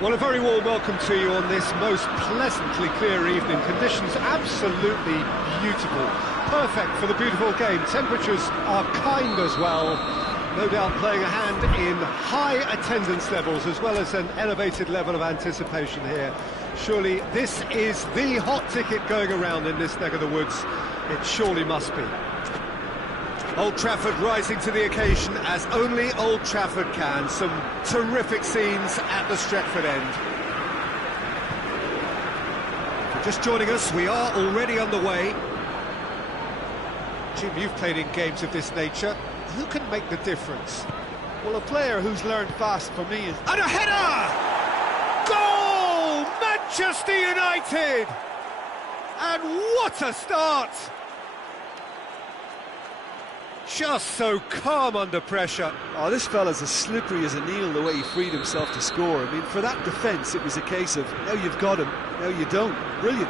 Well, a very warm welcome to you on this most pleasantly clear evening. Conditions absolutely beautiful. Perfect for the beautiful game. Temperatures are kind as well. No doubt playing a hand in high attendance levels as well as an elevated level of anticipation here. Surely this is the hot ticket going around in this neck of the woods. It surely must be. Old Trafford rising to the occasion as only Old Trafford can. Some terrific scenes at the Stretford end. If you're just joining us, we are already underway. Jim, you've played in games of this nature. Who can make the difference? Well, a player who's learned fast for me is... And a header! Goal! Manchester United! And what a start! Just so calm under pressure. Oh, this fella's as slippery as an eel the way he freed himself to score. I mean, for that defence, it was a case of, now you've got him, now you don't. Brilliant.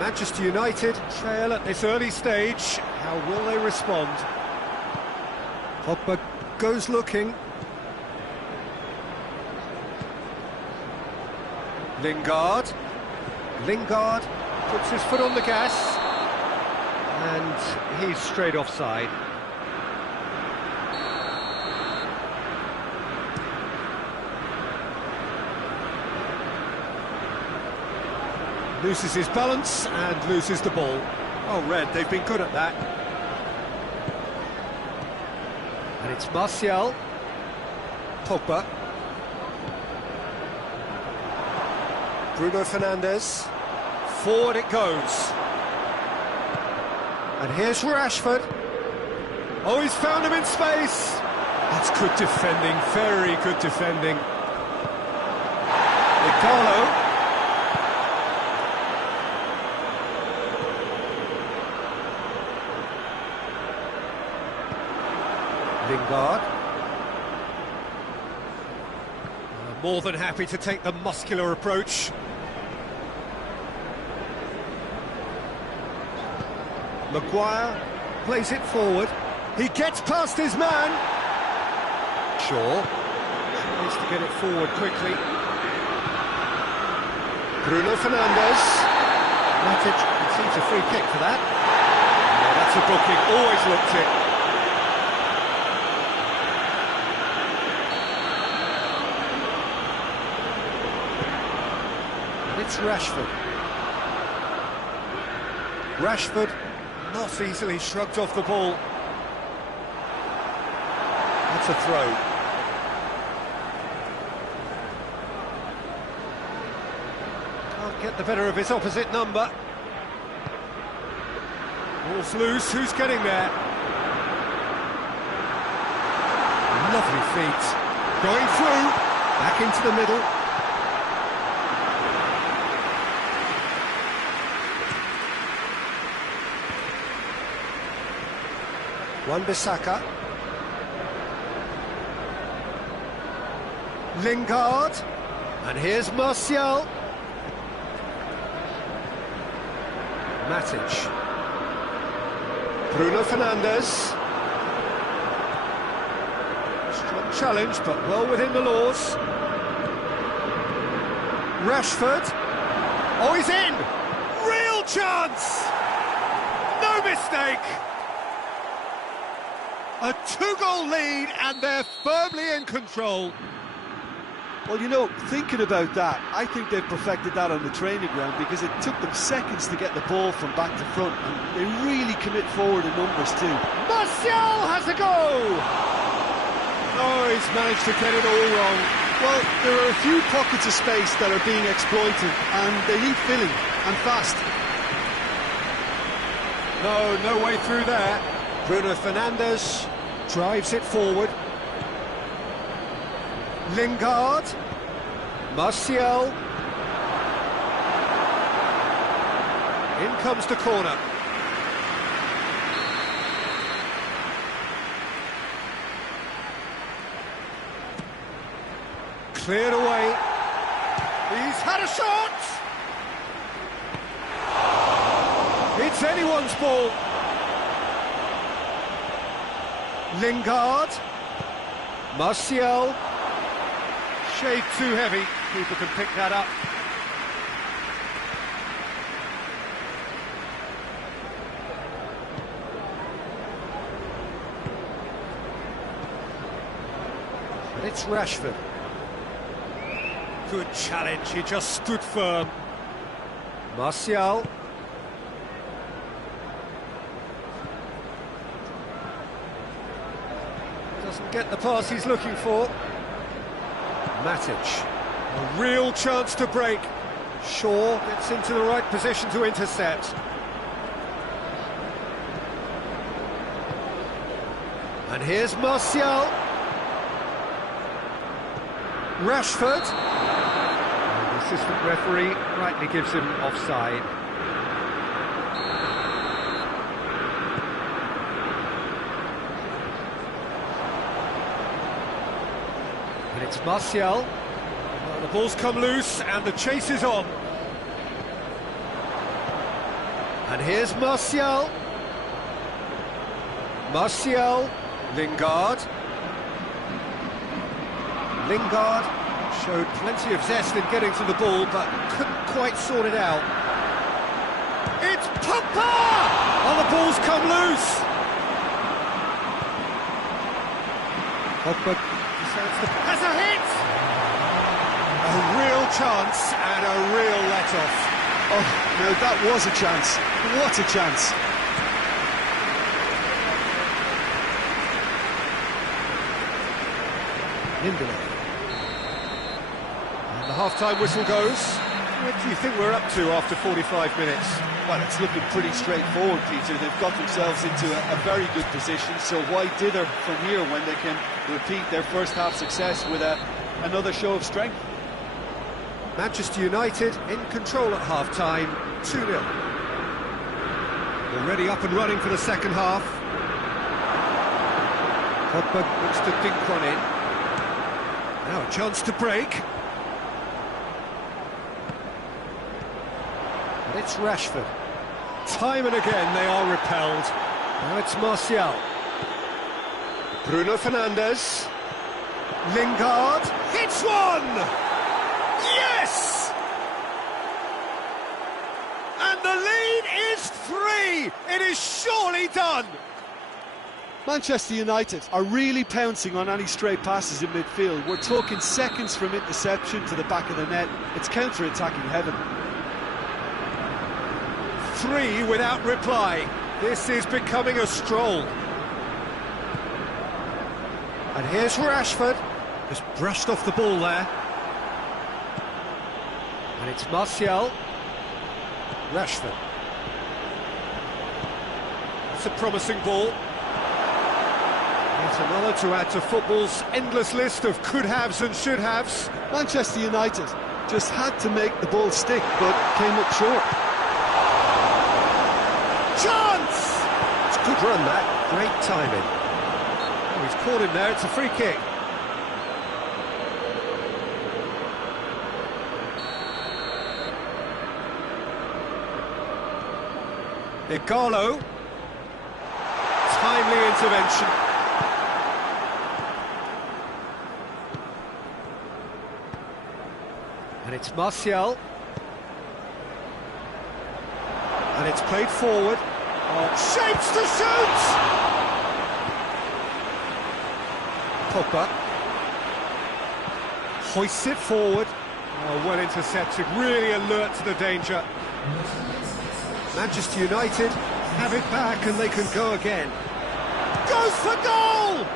Manchester United trail at this early stage. How will they respond? Pogba goes looking. Lingard puts his foot on the gas. And he's straight offside. Loses his balance and loses the ball. Oh, Red, they've been good at that. And it's Martial. Pogba. Bruno Fernandes. Forward it goes. And here's Rashford. Oh, he's found him in space. That's good defending, very good defending. Igalo. Lingard. More than happy to take the muscular approach. Maguire plays it forward. He gets past his man. Shaw needs to get it forward quickly. Bruno Fernandes. Matic receives a free kick for that. Oh, that's a booking. Always looked it. And it's Rashford. Rashford. Not easily shrugged off the ball. That's a throw. Can't get the better of his opposite number. Ball's loose, who's getting there? Lovely feet. Going through, back into the middle. Wan-Bissaka. Lingard. And here's Martial. Matic. Bruno Fernandes. Strong challenge, but well within the laws. Rashford. Oh, he's in! Real chance! No mistake! A two-goal lead, and they're firmly in control. Well, you know, thinking about that, I think they've perfected that on the training ground because it took them seconds to get the ball from back to front, and they really commit forward in numbers too. Martial has a go! Oh, he's managed to get it all wrong. Well, there are a few pockets of space that are being exploited, and they need filling, and fast. No way through there. Bruno Fernandes drives it forward. Lingard. Martial. In comes the corner. Cleared away. He's had a shot! It's anyone's ball. Lingard. Martial. shade too heavy. People can pick that up. And it's Rashford. Good challenge, he just stood firm. Martial. Doesn't get the pass he's looking for. Matic. A real chance to break. Shaw gets into the right position to intercept. And here's Martial. Rashford. And the assistant referee rightly gives him offside. And it's Martial. Well, the ball's come loose and the chase is on. And here's Martial. Martial. Lingard. Lingard showed plenty of zest in getting to the ball, but couldn't quite sort it out. It's Pogba! Oh, the ball's come loose! Pogba has a hit! A real chance and a real let-off. Oh, no, that was a chance. What a chance. Lindelof. And the half-time whistle goes. What do you think we're up to after 45 minutes? Well, it's looking pretty straightforward, Peter. They've got themselves into a very good position, so why dither from here when they can repeat their first half success with another show of strength? Manchester United in control at half-time, 2-0. Already up and running for the second half. Pogba looks to dink one in. Now a chance to break. And it's Rashford. Time and again they are repelled. Now it's Martial. Bruno Fernandes. Lingard hits one! Yes! And the lead is 3! It is surely done! Manchester United are really pouncing on any stray passes in midfield. We're talking seconds from interception to the back of the net. It's counter-attacking heaven. 3 without reply. This is becoming a stroll. And here's Rashford. Just brushed off the ball there. And it's Martial. Rashford. That's a promising ball. It's another to add to football's endless list of could-haves and should-haves. Manchester United just had to make the ball stick, but came up short. Chance! It's a good run, that. Great timing. Oh, he's caught him there. It's a free kick. Igalo. Timely intervention. And it's Martial. And it's played forward. Oh, shapes to shoot! Pogba. Hoists it forward. Oh, well intercepted, really alert to the danger. Manchester United have it back and they can go again. Goes for goal!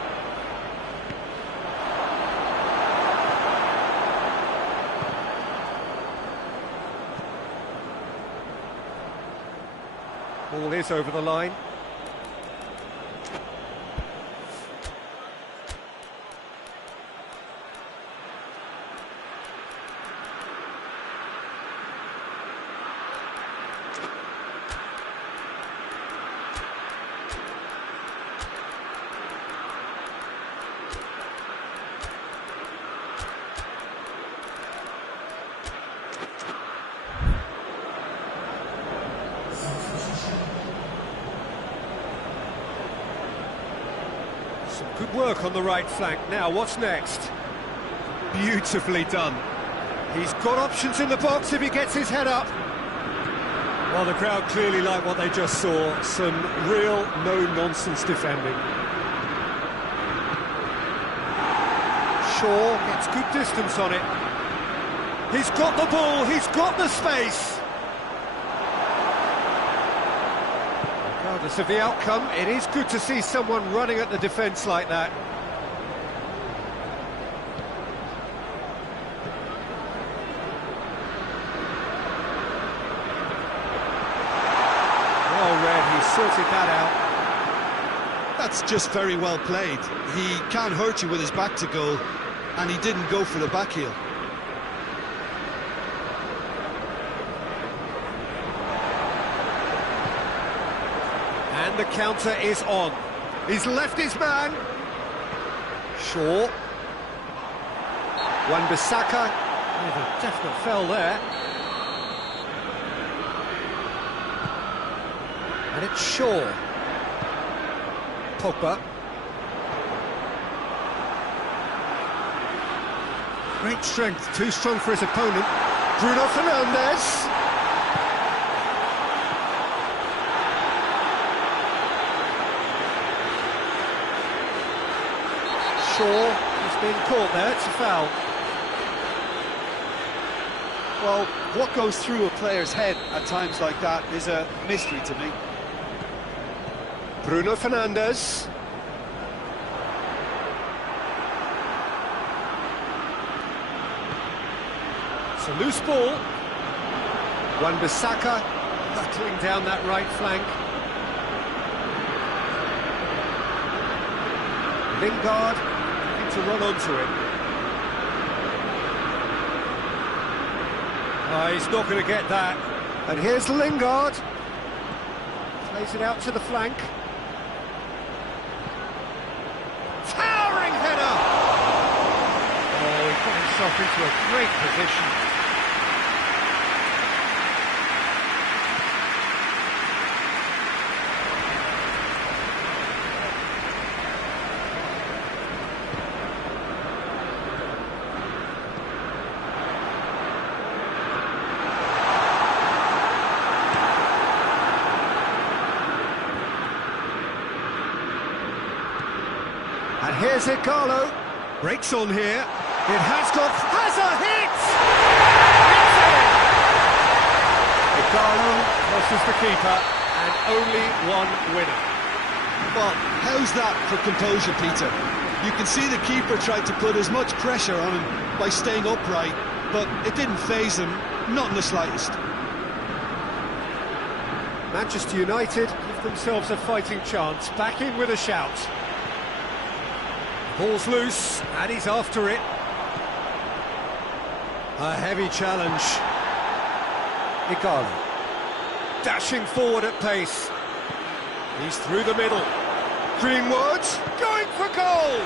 Ball is over the line. Some good work on the right flank. Now, what's next? Beautifully done. He's got options in the box if he gets his head up. Well, the crowd clearly like what they just saw. Some real no-nonsense defending. Shaw gets good distance on it. He's got the ball, he's got the space. Regardless of the outcome, it is good to see someone running at the defence like that. Well read, he sorted that out. That's just very well played. He can't hurt you with his back to goal, and he didn't go for the back heel. And the counter is on. He's left his man. Shaw. Wan-Bissaka. With a definite fell there. And it's Shaw. Pogba. Great strength, too strong for his opponent. Bruno Fernandes. Shaw has been caught there, it's a foul. Well, what goes through a player's head at times like that is a mystery to me. Bruno Fernandes. It's a loose ball. Wan-Bissaka battling down that right flank. Lingard looking to run onto it. Oh, he's not going to get that. And here's Lingard. Plays it out to the flank. Towering header! Oh, he got himself into a great position. And here's Igalo. Breaks on here. It has a hit! It's in! Igalo crosses the keeper, and only one winner. Well, how's that for composure, Peter? You can see the keeper tried to put as much pressure on him by staying upright, but it didn't faze him, not in the slightest. Manchester United give themselves a fighting chance, back in with a shout. Ball's loose, and he's after it. A heavy challenge. Igalo. Dashing forward at pace. He's through the middle. Greenwood, going for goal!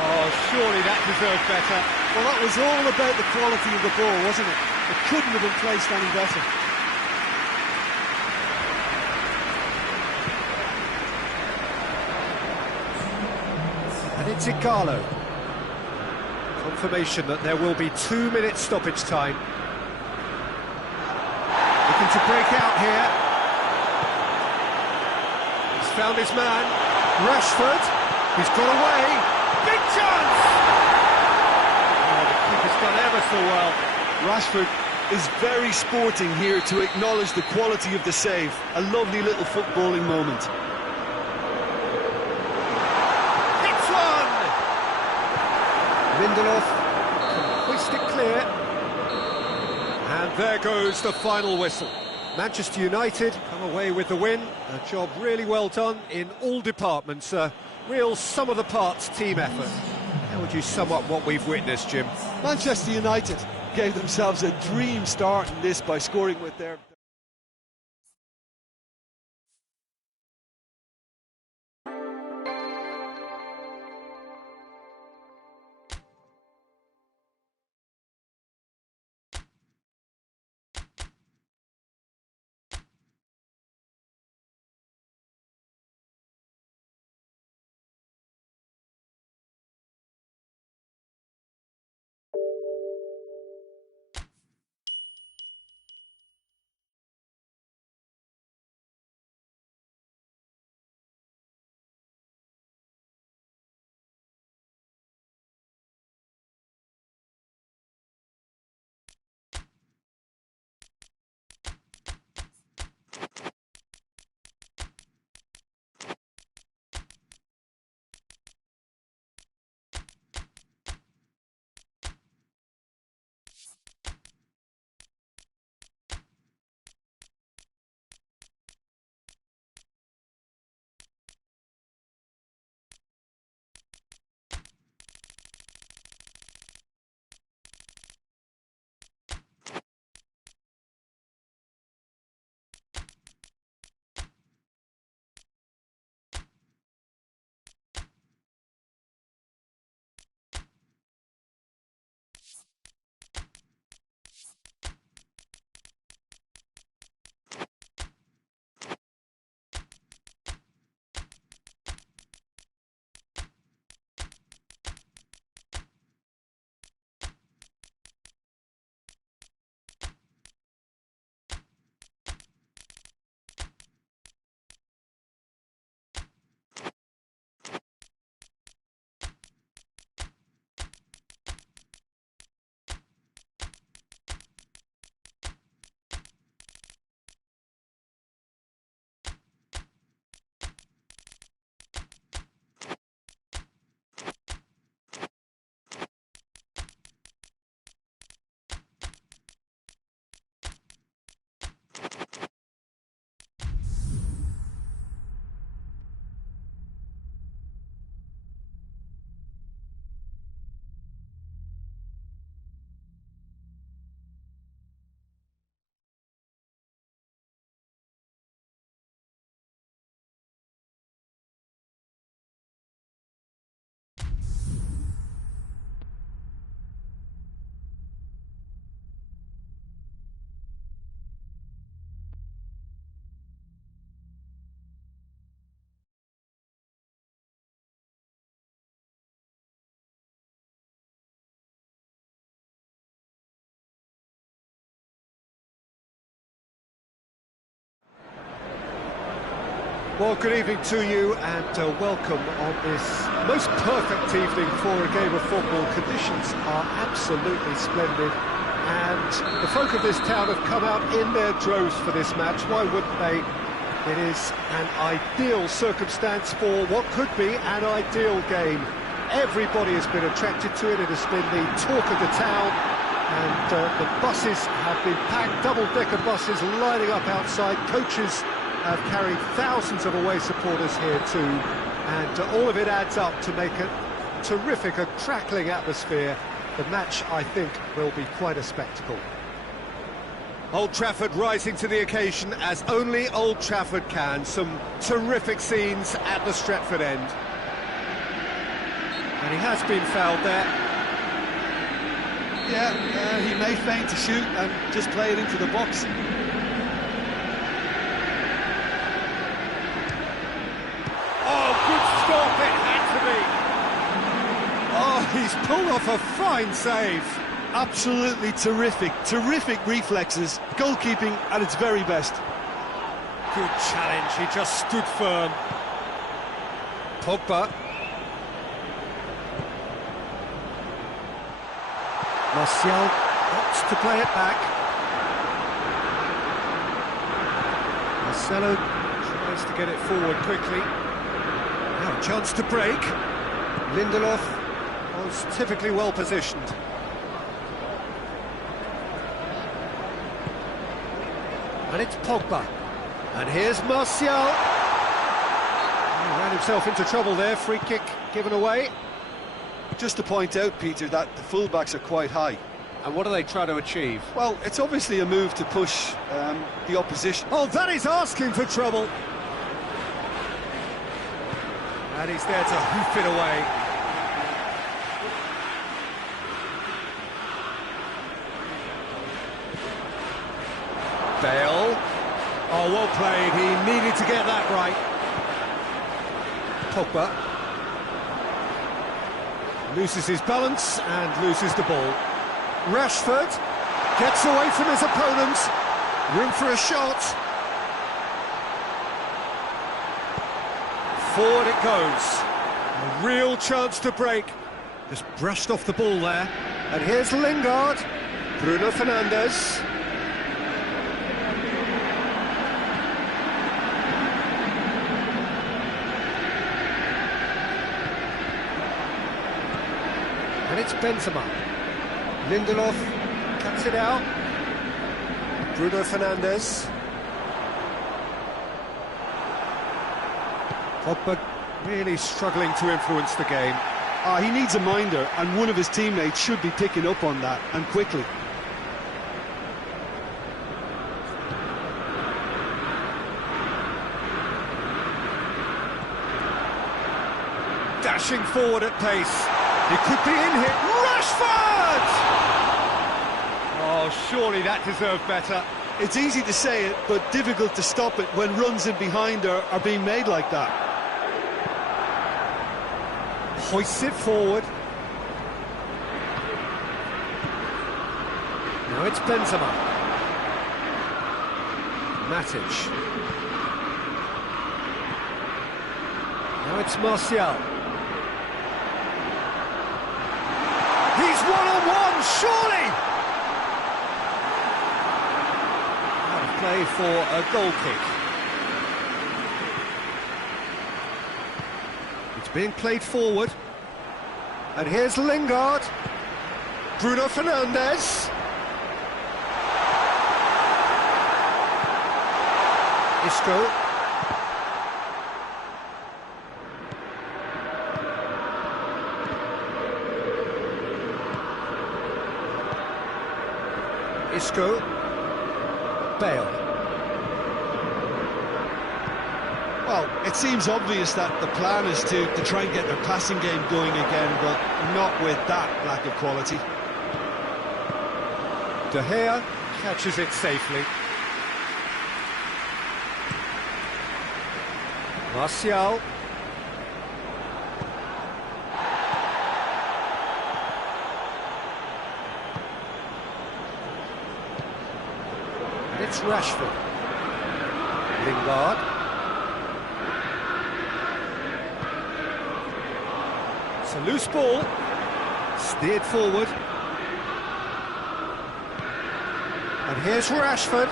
Oh, surely that deserved better. Well, that was all about the quality of the ball, wasn't it? It couldn't have been placed any better. And it's Igalo. Confirmation that there will be 2 minutes stoppage time. Looking to break out here. He's found his man. Rashford. He's got away. Big chance! Oh, the keeper's done ever so well. Rashford is very sporting here to acknowledge the quality of the save. A lovely little footballing moment. Lindelof can hoist it clear. And there goes the final whistle. Manchester United come away with the win. A job really well done in all departments. A real sum-of-the-parts team effort. How would you sum up what we've witnessed, Jim? Manchester United gave themselves a dream start in this by scoring with their... Well, good evening to you and welcome on this most perfect evening for a game of football. Conditions are absolutely splendid and the folk of this town have come out in their droves for this match. Why wouldn't they? It is an ideal circumstance for what could be an ideal game. Everybody has been attracted to it. It has been the talk of the town, and the buses have been packed, double-decker buses lining up outside. Coaches have carried thousands of away supporters here too, and all of it adds up to make a terrific, a crackling atmosphere. The match, I think, will be quite a spectacle. Old Trafford rising to the occasion as only Old Trafford can. Some terrific scenes at the Stretford end. And he has been fouled there. Yeah, he may feign to shoot and just play it into the box. Oh, good stop, it had to be. Oh, he's pulled off a fine save. Absolutely terrific reflexes, goalkeeping at its very best. Good challenge, he just stood firm. Pogba. Martial opts to play it back. Marcelo tries to get it forward quickly. Now a chance to break. Lindelof was typically well positioned. And it's Pogba. And here's Martial. He ran himself into trouble there, free kick given away. Just to point out, Peter, that the fullbacks are quite high. And what are they trying to achieve? Well, it's obviously a move to push the opposition. Oh, that is asking for trouble. And he's there to hoof it away. Bale. Oh, well played. He needed to get that right. Pogba. Loses his balance and loses the ball. Rashford gets away from his opponent. Room for a shot. Forward it goes. A real chance to break. Just brushed off the ball there. And here's Lingard. Bruno Fernandes. And it's Benzema. Lindelof cuts it out. Bruno Fernandes. Pogba really struggling to influence the game. He needs a minder, and one of his teammates should be picking up on that, and quickly. Dashing forward at pace. He could be in here. Rashford! Oh, surely that deserved better. It's easy to say it, but difficult to stop it when runs in behind are being made like that. Hoists it forward. Now it's Benzema. Matic. Now it's Martial. He's one-on-one, surely! Out of play for a goal kick. It's being played forward. And here's Lingard. Bruno Fernandes. Isco. Isco. Bale. Well, it seems obvious that the plan is to try and get their passing game going again, but not with that lack of quality. De Gea catches it safely. Martial. And it's Rashford. Lingard. a loose ball, steered forward. And here's Rashford.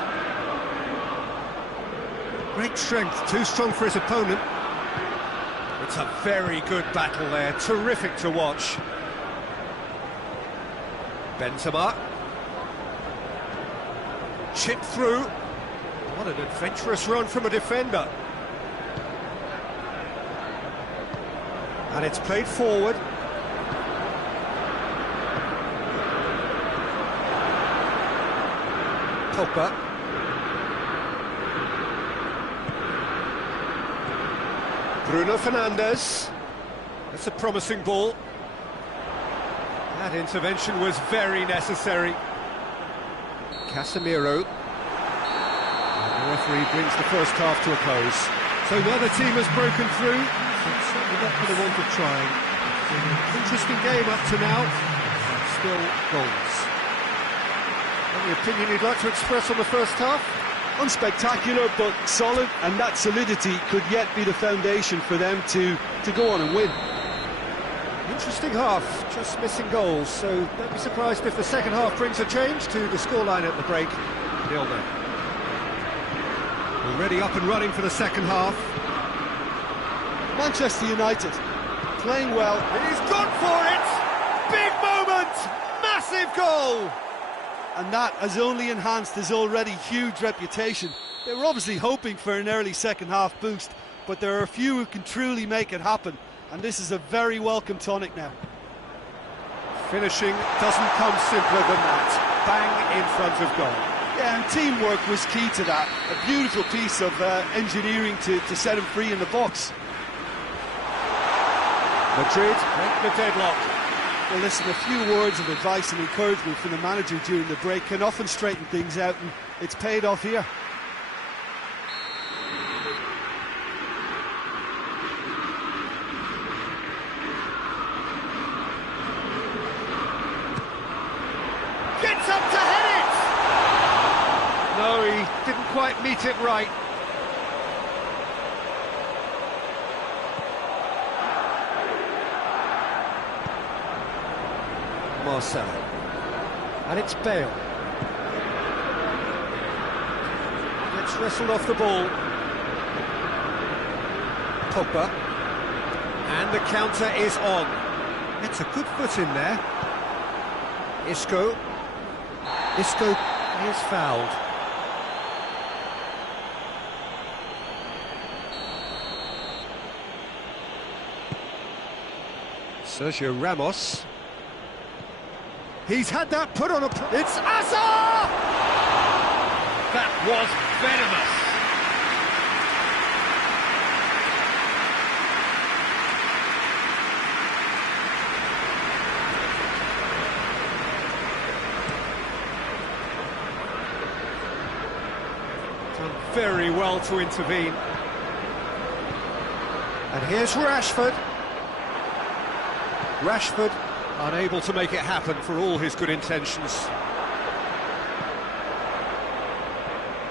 Great strength, too strong for his opponent. It's a very good battle there, terrific to watch. Benzema. Chip through. What an adventurous run from a defender. And it's played forward. Pogba. Bruno Fernandes. That's a promising ball. That intervention was very necessary. Casemiro. And the referee brings the first half to a close. So neither team has broken through. It's certainly not for the want of trying. It's been an interesting game up to now. And still goals. Any opinion you'd like to express on the first half? Unspectacular, but solid, and that solidity could yet be the foundation for them to go on and win. Interesting half, just missing goals, so don't be surprised if the second half brings a change to the scoreline at the break. 0-0. Already up and running for the second half. Manchester United, playing well. He's gone for it! Big moment! Massive goal! And that has only enhanced his already huge reputation. They were obviously hoping for an early second half boost, but there are a few who can truly make it happen, and this is a very welcome tonic now. Finishing doesn't come simpler than that. Bang in front of goal. Yeah, and teamwork was key to that. A beautiful piece of engineering to set him free in the box. Madrid break the deadlock. Well, listen, a few words of advice and encouragement from the manager during the break can often straighten things out, and it's paid off here. Gets up to head it! No, he didn't quite meet it right. Marcelo. And it's Bale. Gets wrestled off the ball. Pogba. And the counter is on. It's a good foot in there. Isco. Isco is fouled. Sergio Ramos. He's had that put on a... It's Asa! That was venomous. Done very well to intervene. And here's Rashford. Rashford unable to make it happen for all his good intentions.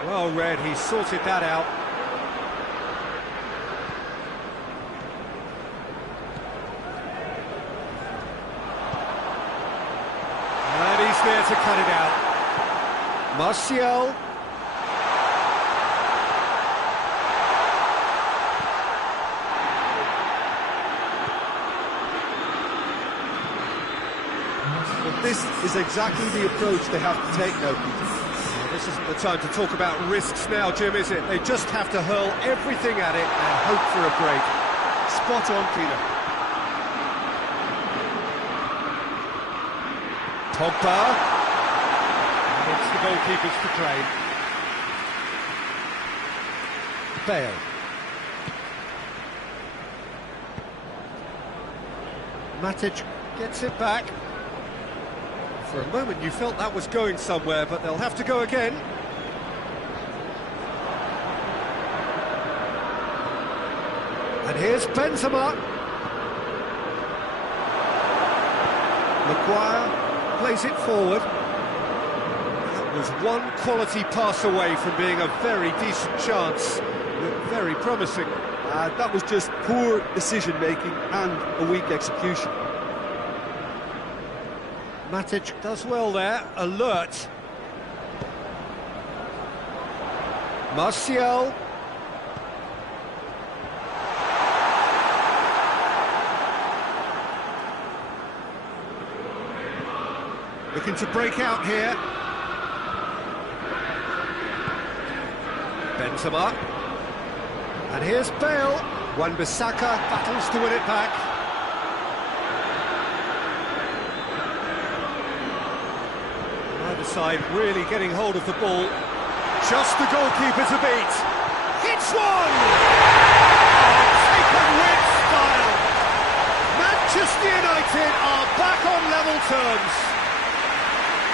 Well read, he sorted that out. And he's there to cut it out. Martial. This is exactly the approach they have to take now, Peter. Well, this isn't the time to talk about risks now, Jim, is it? They just have to hurl everything at it and hope for a break. Spot on, Peter. Pogba. And it's the goalkeepers to claim. Bale. Matic gets it back. For a moment you felt that was going somewhere, but they'll have to go again. And here's Benzema. Maguire plays it forward. That was one quality pass away from being a very decent chance, with very promising. That was just poor decision-making and a weak execution. Matic does well there, alert. Martial. Looking to break out here. Benzema. And here's Bale. Wan-Bissaka battles to win it back. Either side really getting hold of the ball. Just the goalkeeper to beat. Hits one! Taken with style. Manchester United are back on level terms.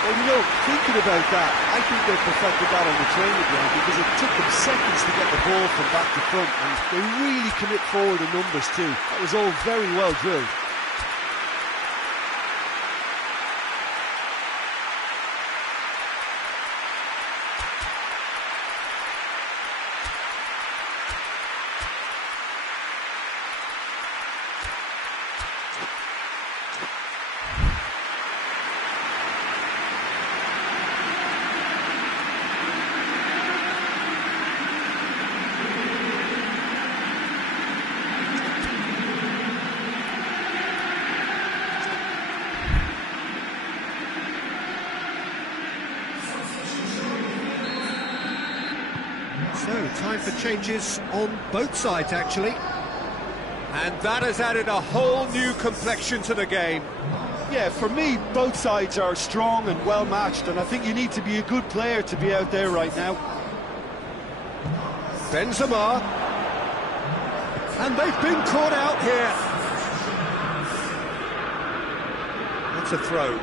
Well, you know, thinking about that, I think they perfected that on the training ground because it took them seconds to get the ball from back to front, and they really commit forward in numbers too. That was all very well drilled. So, time for changes on both sides, actually. And that has added a whole new complexion to the game. Yeah, for me, both sides are strong and well matched, and I think you need to be a good player to be out there right now. Benzema. And they've been caught out here. That's a throw.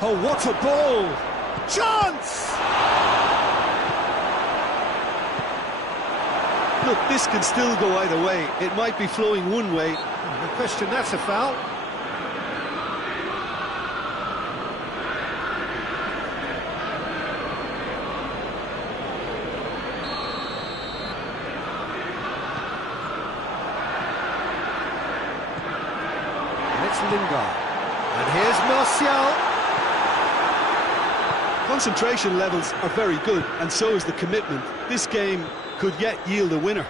Oh, what a ball! Chance! Look, this can still go either way. It might be flowing one way. No question, that's a foul. And it's Lingard. And here's Martial. Concentration levels are very good, and so is the commitment. This game could yet yield a winner.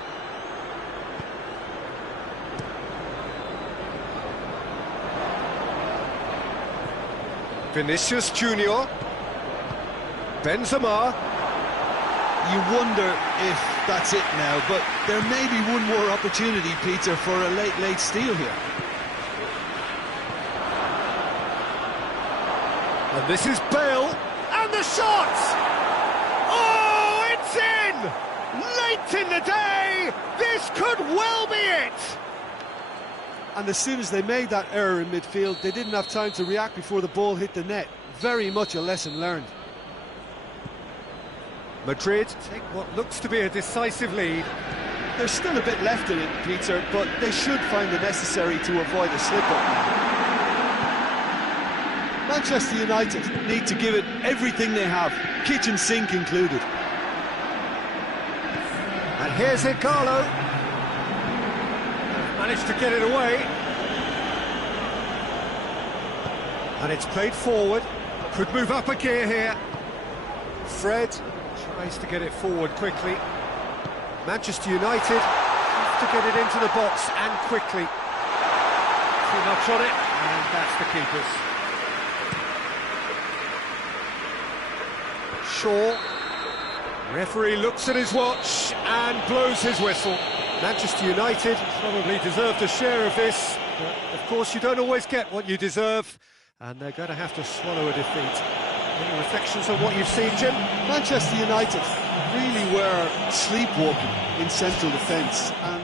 Vinicius Junior. Benzema. You wonder if that's it now, but there may be one more opportunity, Peter, for a late steal here. And this is Bale. And the shot! Oh, it's in! Late in the day, this could well be it! And as soon as they made that error in midfield, they didn't have time to react before the ball hit the net. Very much a lesson learned. Madrid take what looks to be a decisive lead. There's still a bit left in it, Peter, but they should find the necessary to avoid a slip-up. Manchester United need to give it everything they have, kitchen sink included. And here's Igalo. Managed to get it away. And it's played forward. Could move up a gear here. Fred tries to get it forward quickly. Manchester United have to get it into the box and quickly. Too much on it, and that's the keeper's. Shaw. Referee looks at his watch and blows his whistle. Manchester United probably deserved a share of this, but of course you don't always get what you deserve, and they're going to have to swallow a defeat. Any reflections on what you've seen, Jim? Manchester United really were sleepwalking in central defence, and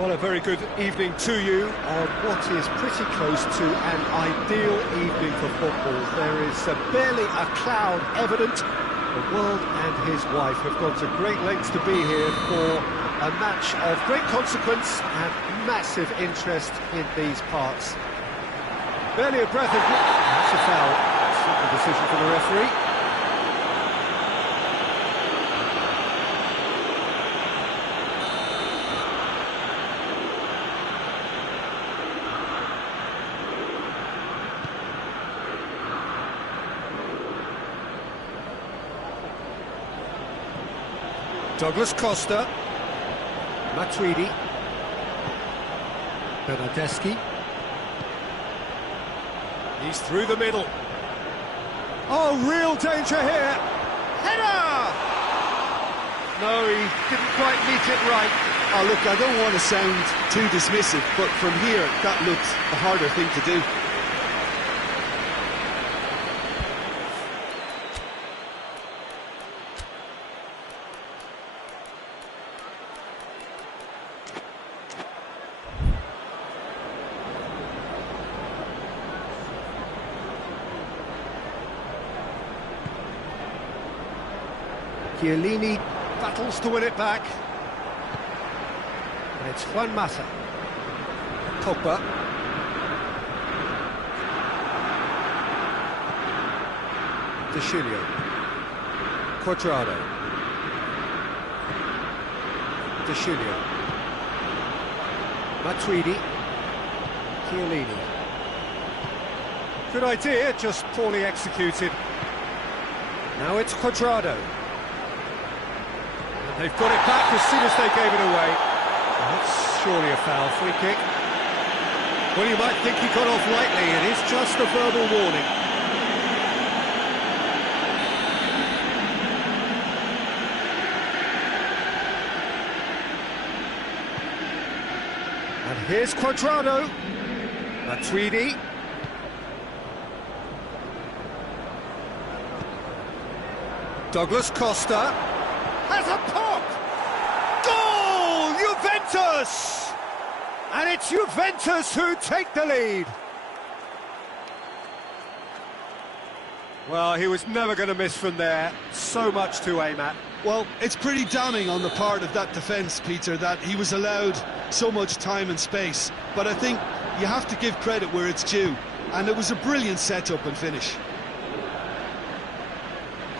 Well, a very good evening to you on what is pretty close to an ideal evening for football. There is barely a cloud evident. The world and his wife have gone to great lengths to be here for a match of great consequence and massive interest in these parts. Barely a breath of... That's a foul. Simple decision for the referee. Douglas Costa, Matuidi, Bernardeschi. He's through the middle. Oh, real danger here. Header! No, he didn't quite meet it right. Oh, look, I don't want to sound too dismissive, but from here, that looked the harder thing to do. Chiellini battles to win it back. And it's Juan Mata. Pogba. De Chilio. Quadrado. De Chilio. Matuidi. Chiellini. Good idea, just poorly executed. Now it's Quadrado. They've got it back as soon as they gave it away. That's surely a foul, free kick. Well, you might think he got off lightly, it is just a verbal warning. And here's Quadrado. Matuidi. Douglas Costa. Has a pop! Goal! Juventus! And it's Juventus who take the lead. Well, he was never going to miss from there. So much to aim at. Well, it's pretty damning on the part of that defence, Peter, that he was allowed so much time and space. But I think you have to give credit where it's due. And it was a brilliant set-up and finish.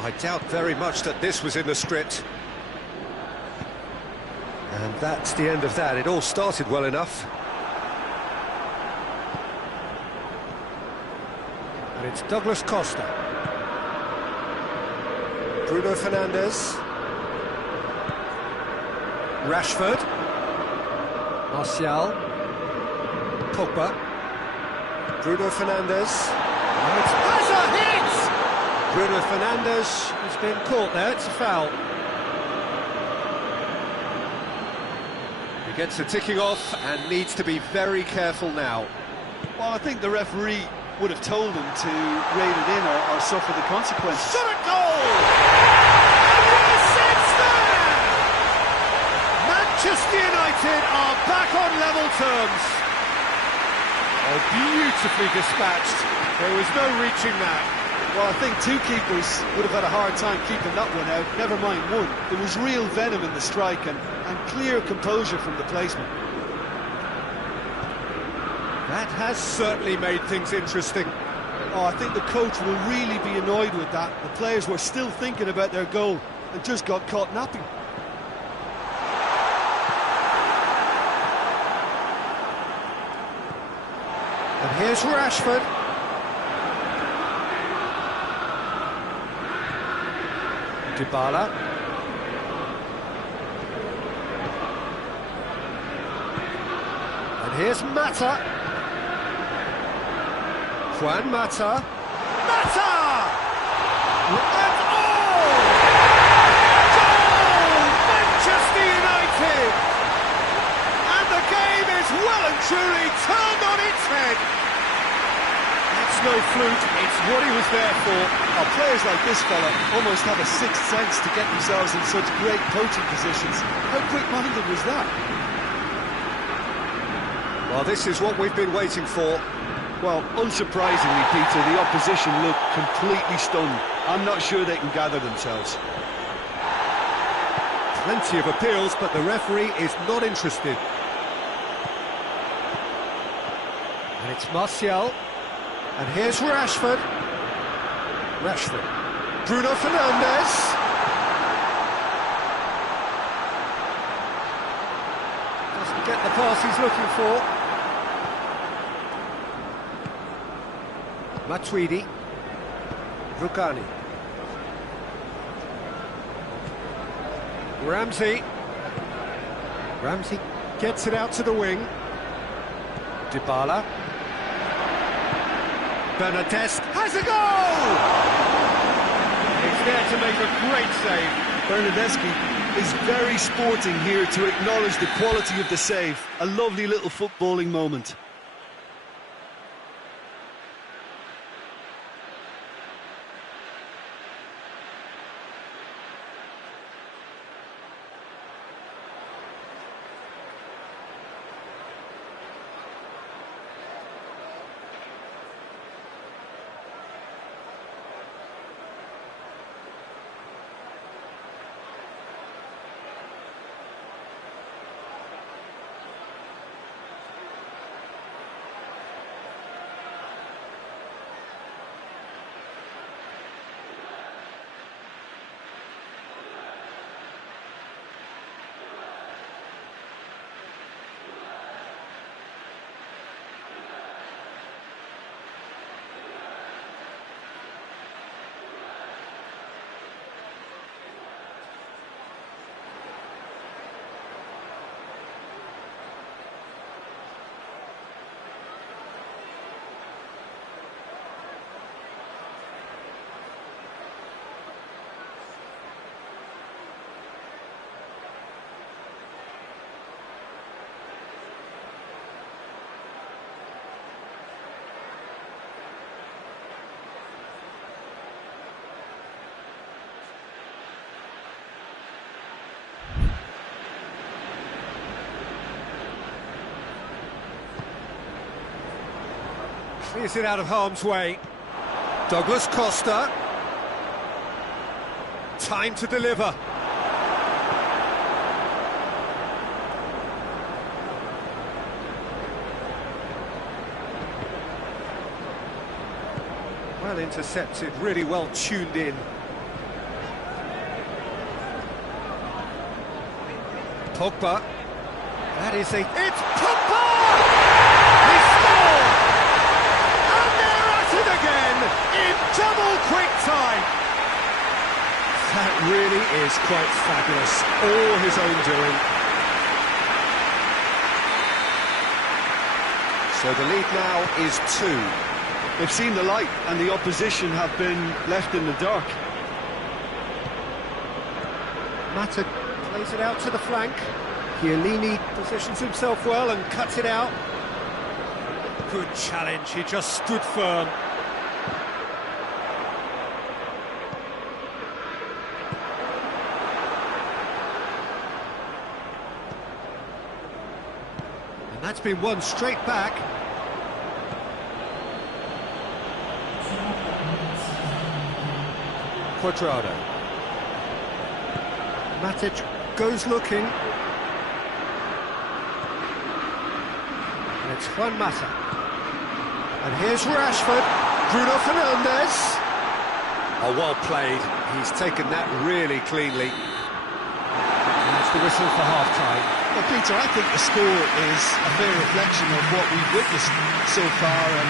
I doubt very much that this was in the script. And that's the end of that. It all started well enough. And it's Douglas Costa. Bruno Fernandes. Rashford. Martial. Pogba. Bruno Fernandes. And it's Hazard hits! Bruno Fernandes has been caught there. It's a foul. He gets the ticking off and needs to be very careful now. Well, I think the referee would have told him to rate it in or suffer the consequences. Shot at goal! And yes, it's there! Manchester United are back on level terms. Oh, beautifully dispatched. There was no reaching that. Well, I think two keepers would have had a hard time keeping that one out, never mind one. There was real venom in the strike and clear composure from the placement. That has certainly made things interesting. Oh, I think the coach will really be annoyed with that. The players were still thinking about their goal and just got caught napping. And here's Rashford. Dybala. And here's Mata. Juan Mata. Mata! And oh! Goal! Manchester United! And the game is well and truly turned on its head. That's no fluke, it's what he was there for. Oh, players like this fella almost have a sixth sense to get themselves in such great coaching positions. How quick-minded was that? Well, this is what we've been waiting for. Well, unsurprisingly, Peter, the opposition look completely stunned. I'm not sure they can gather themselves. Plenty of appeals, but the referee is not interested. And it's Martial. And here's Rashford. Bruno Fernandes. Doesn't get the pass he's looking for. Matuidi. Rukani. Ramsey gets it out to the wing. Dybala. Bernadette has a goal! He's there to make a great save. Bernadeschi is very sporting here to acknowledge the quality of the save. A lovely little footballing moment. Clears it out of harm's way. Douglas Costa. Time to deliver. Well intercepted, really well tuned in. Pogba. That is a... It's Pogba! He scored! And they're at it again in double quick time. That really is quite fabulous. All his own doing. So the lead now is 2. They've seen the light and the opposition have been left in the dark. Mata plays it out to the flank. Chiellini positions himself well and cuts it out. Good challenge, he just stood firm. And that's been won straight back. Quadrado. Matic goes looking. And it's Juan Mata. And here's Rashford. Bruno Fernandes. Oh, well played. He's taken that really cleanly. And that's the whistle for half-time. Well, Peter, I think the score is a fair reflection of what we've witnessed so far, and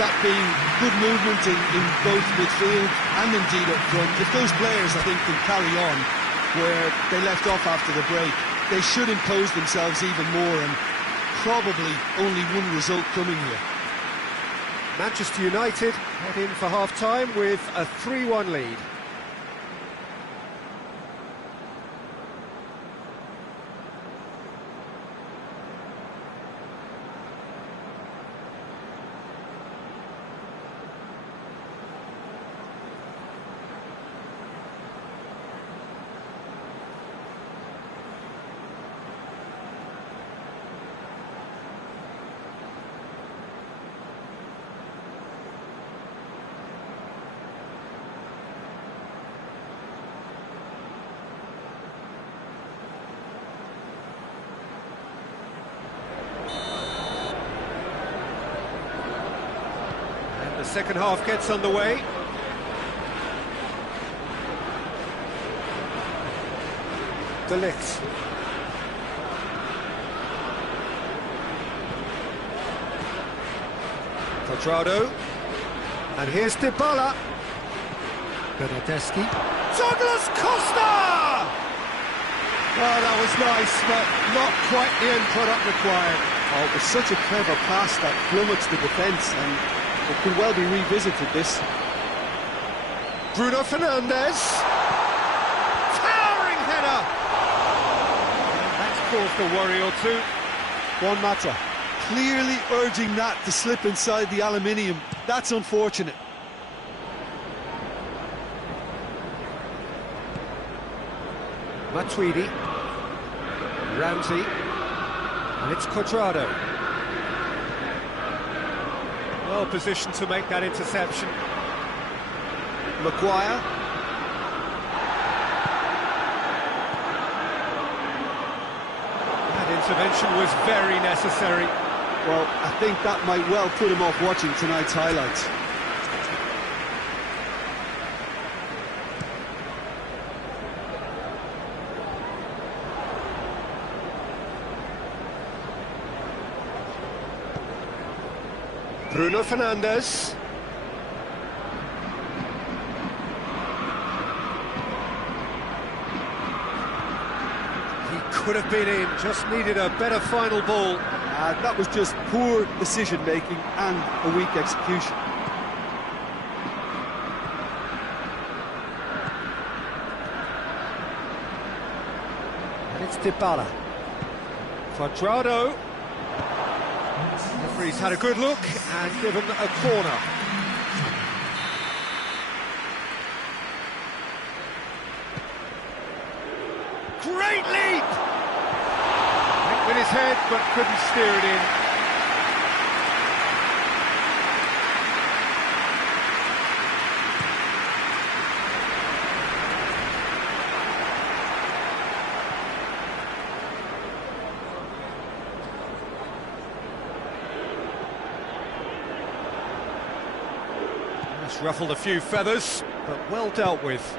that being good movement in both midfield and indeed up front. If those players, I think, can carry on where they left off after the break, they should impose themselves even more, and probably only one result coming here. Manchester United head in for half-time with a 3-1 lead. The second half gets underway. De Ligt. Quadrado. And here's Dybala. Bernardeschi. Douglas Costa! Oh, that was nice, but not quite the end product required. Oh, it was such a clever pass that flummoxed the defence, and it could well be revisited, this. Bruno Fernandes. Towering header! That's caused a worry or two. Juan Mata clearly urging that to slip inside the aluminium. That's unfortunate. Matuidi. Ramsey. And it's Quadrado. Well positioned to make that interception. Maguire. That intervention was very necessary. Well, I think that might well put him off watching tonight's highlights. Bruno Fernandes. He could have been in, just needed a better final ball. That was just poor decision-making and a weak execution. And it's Dybala. Quadrado. Referee's had a good look and given a corner. Great leap! Went with his head but couldn't steer it in. Ruffled a few feathers, but well dealt with.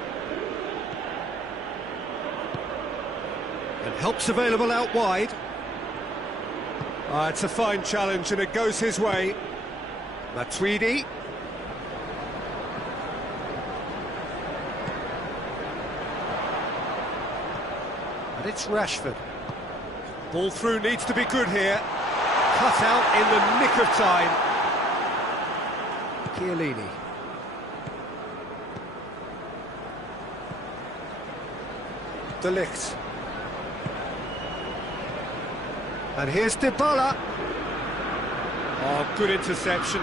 And help's available out wide. It's a fine challenge and it goes his way. Matuidi. And it's Rashford. Ball through needs to be good here. Cut out in the nick of time. Chiellini. De Ligt. And here's Dybala. Oh, good interception.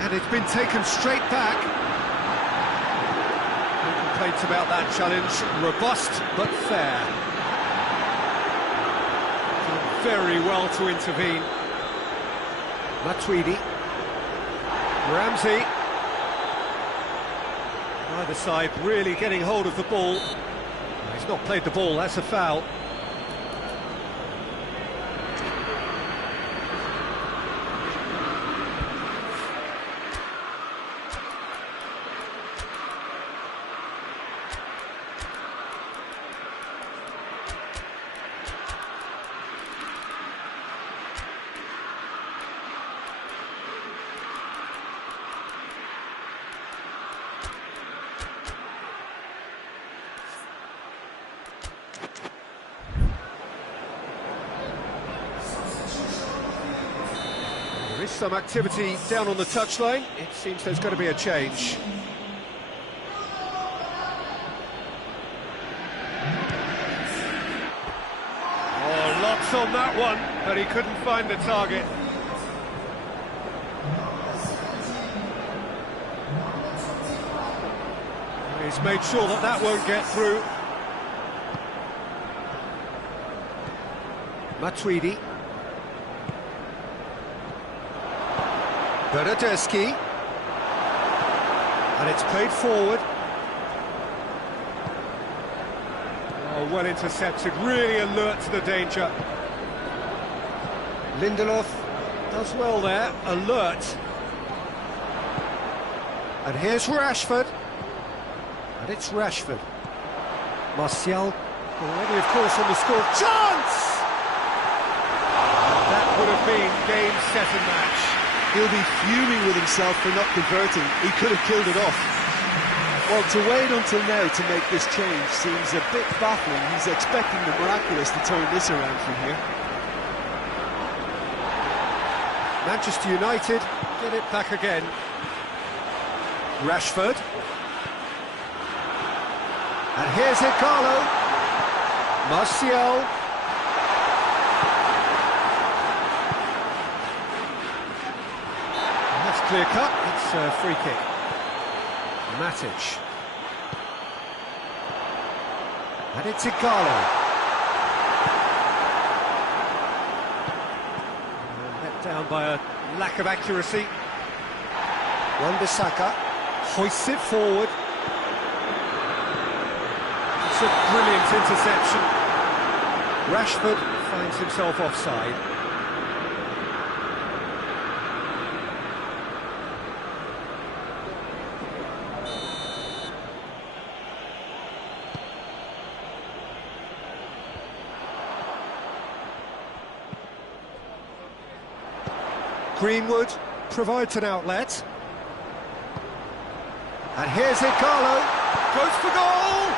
And it's been taken straight back. No complaints about that challenge. Robust, but fair. Done very well to intervene. Matuidi. Ramsey. Either side really getting hold of the ball. He's not played the ball, that's a foul. There is some activity down on the touchline. It seems there's going to be a change. Oh, lots on that one, but he couldn't find the target. He's made sure that that won't get through. Matuidi. Bernardeschi. And it's played forward. Oh, well intercepted, really alert to the danger. Lindelof does well there, alert. And here's Rashford. And it's Rashford. Martial already, of course, on the score. Chance! And that would have been game, set and match. He'll be fuming with himself for not converting. He could have killed it off. Well, to wait until now to make this change seems a bit baffling. He's expecting the miraculous to turn this around from here. Manchester United get it back again. Rashford. And here's Igalo. Martial. And that's clear cut. It's a free kick. Matic. And it's Igalo. Let down by a lack of accuracy. Wan-Bissaka hoists it forward. It's a brilliant interception. Rashford finds himself offside. Greenwood provides an outlet. And here's Igalo. Goes for goal!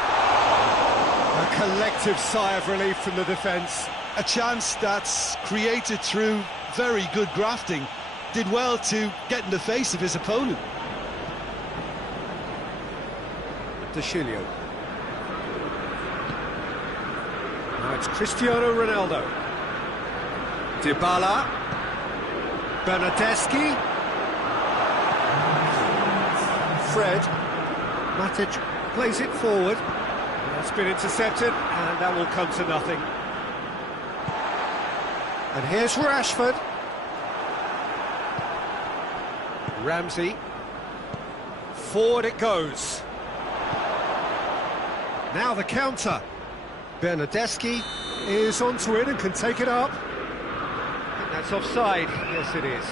A collective sigh of relief from the defence. A chance that's created through very good grafting. Did well to get in the face of his opponent. De Chilio. Now it's Cristiano Ronaldo. Dybala. Bernardeschi. Fred. Matic plays it forward. That's been intercepted, and that will come to nothing. And here's Rashford. Ramsey. Forward it goes. Now the counter. Bernardeschi is onto it and can take it up. That's offside. Yes, it is.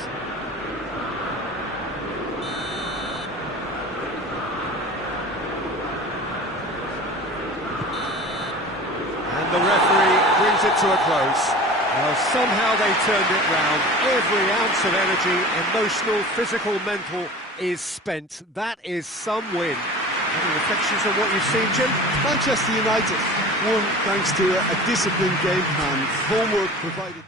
And the referee brings it to a close. Well, somehow they turned it round. Every ounce of energy, emotional, physical, mental, is spent. That is some win. Any reflections on what you've seen, Jim? Manchester United won thanks to a disciplined game plan. Homework provided.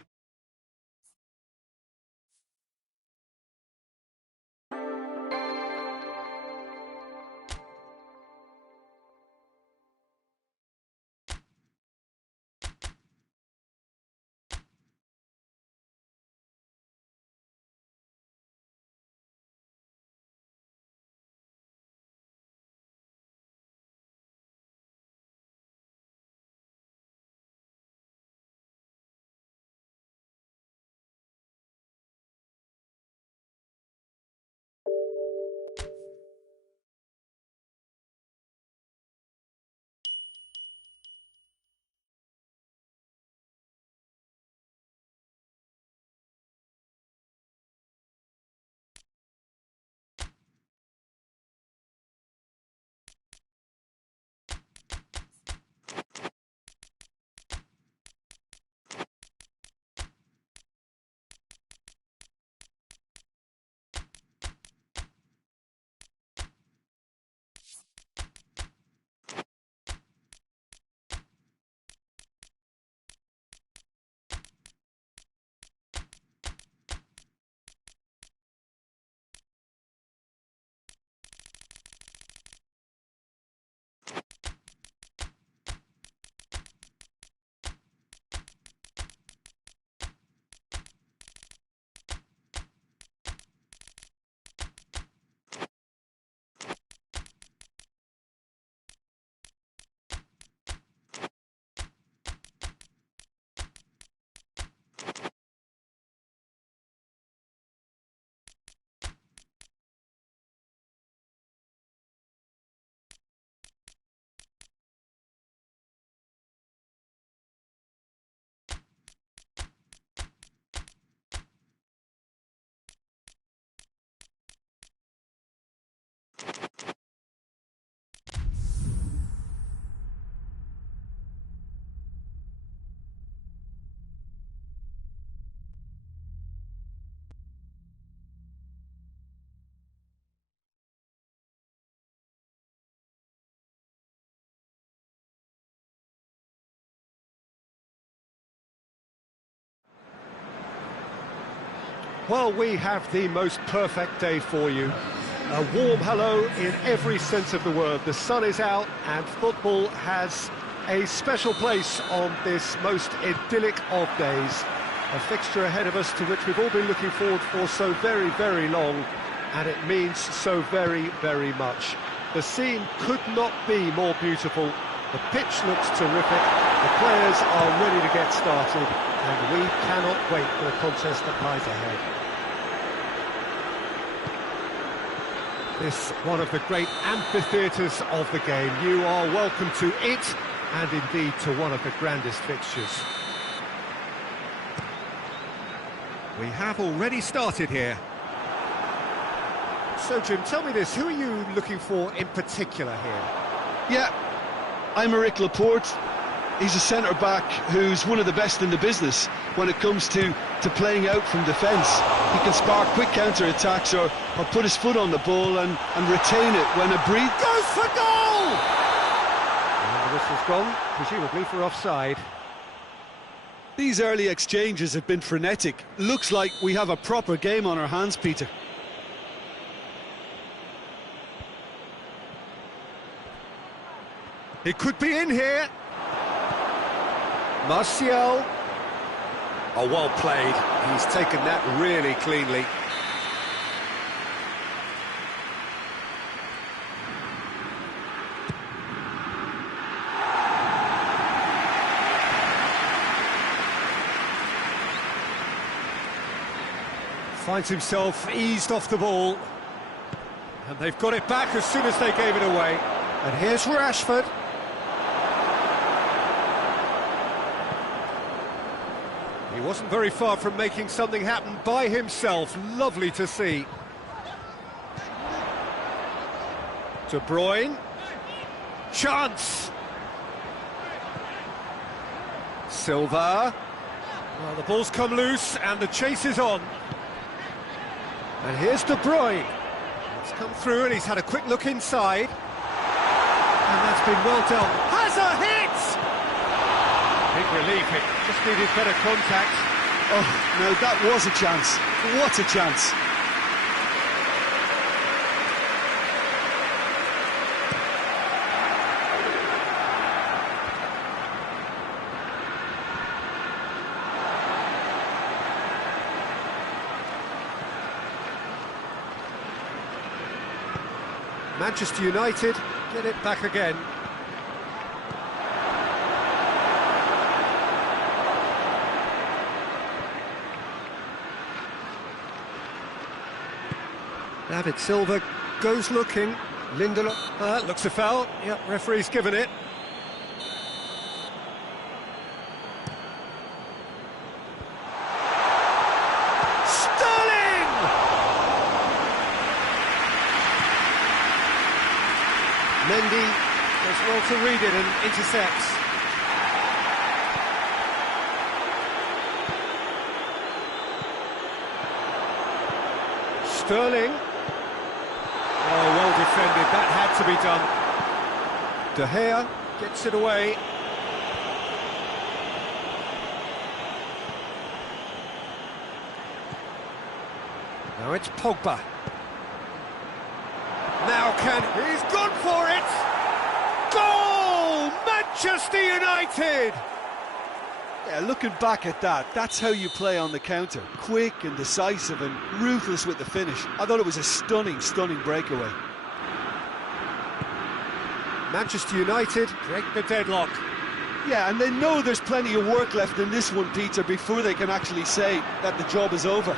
Well, we have the most perfect day for you. A warm hello in every sense of the word. The sun is out and football has a special place on this most idyllic of days. A fixture ahead of us to which we've all been looking forward for so very, very long, and it means so very, very much. The scene could not be more beautiful. The pitch looks terrific, the players are ready to get started, and we cannot wait for the contest that lies ahead. This one of the great amphitheatres of the game. You are welcome to it, and indeed to one of the grandest fixtures. We have already started here. So, Jim, tell me this, who are you looking for in particular here? Yeah, I'm Eric Laporte. He's a centre-back who's one of the best in the business when it comes to playing out from defence. He can spark quick counter-attacks or put his foot on the ball and retain it when a breeze goes for goal! And the whistle's gone, presumably for offside. These early exchanges have been frenetic. Looks like we have a proper game on our hands, Peter. It could be in here. Martial. Oh, well played. He's taken that really cleanly. Finds himself eased off the ball. And they've got it back as soon as they gave it away. And here's Rashford. He wasn't very far from making something happen by himself. Lovely to see. De Bruyne. Chance. Silva. Well, the ball's come loose and the chase is on. And here's De Bruyne. It's come through and he's had a quick look inside. And that's been well dealt. Has a hit! Big relief, it just needed better contact. Oh, no, that was a chance. What a chance. Manchester United get it back again. David Silva goes looking. Lindelof looks a foul. Yep, referee's given it. Sterling! Mendy does well to read it and intercepts. Sterling. Oh, well defended, that had to be done. De Gea gets it away. Now it's Pogba. Now he's gone for it! Goal! Manchester United! Yeah, looking back at that, that's how you play on the counter. Quick and decisive and ruthless with the finish. I thought it was a stunning, stunning breakaway. Manchester United break the deadlock. Yeah, and they know there's plenty of work left in this one, Peter, before they can actually say that the job is over.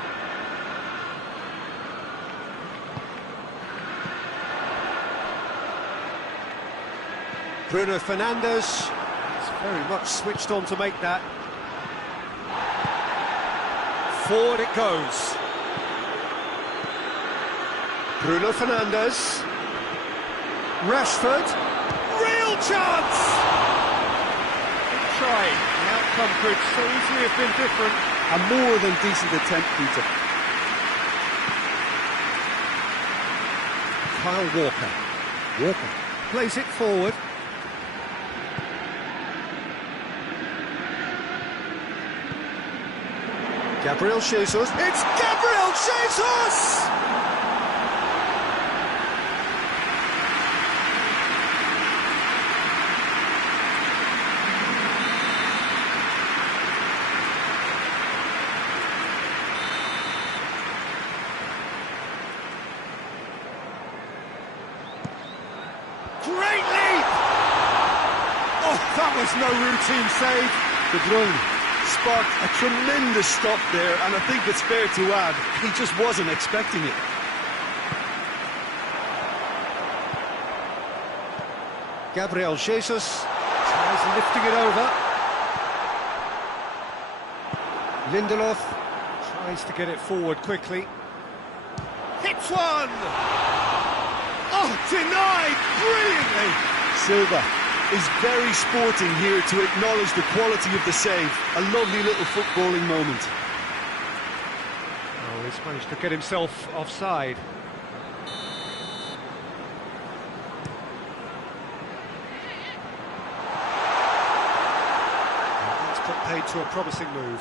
Bruno Fernandes is very much switched on to make that. Forward it goes. Bruno Fernandes. Rashford. Real chance! Good try. The outcome could so easily have been different. A more than decent attempt, Peter. Kyle Walker. Walker plays it forward. Gabriel Jesus. It's Gabriel Jesus! Great leap! Oh, that was no routine save. De Bruyne sparked a tremendous stop there, and I think it's fair to add, he just wasn't expecting it. Gabriel Jesus tries lifting it over. Lindelof tries to get it forward quickly. Hits one! Oh, denied brilliantly! Silva is very sporting here to acknowledge the quality of the save. A lovely little footballing moment. Oh, he's managed to get himself offside. That's put paid to a promising move.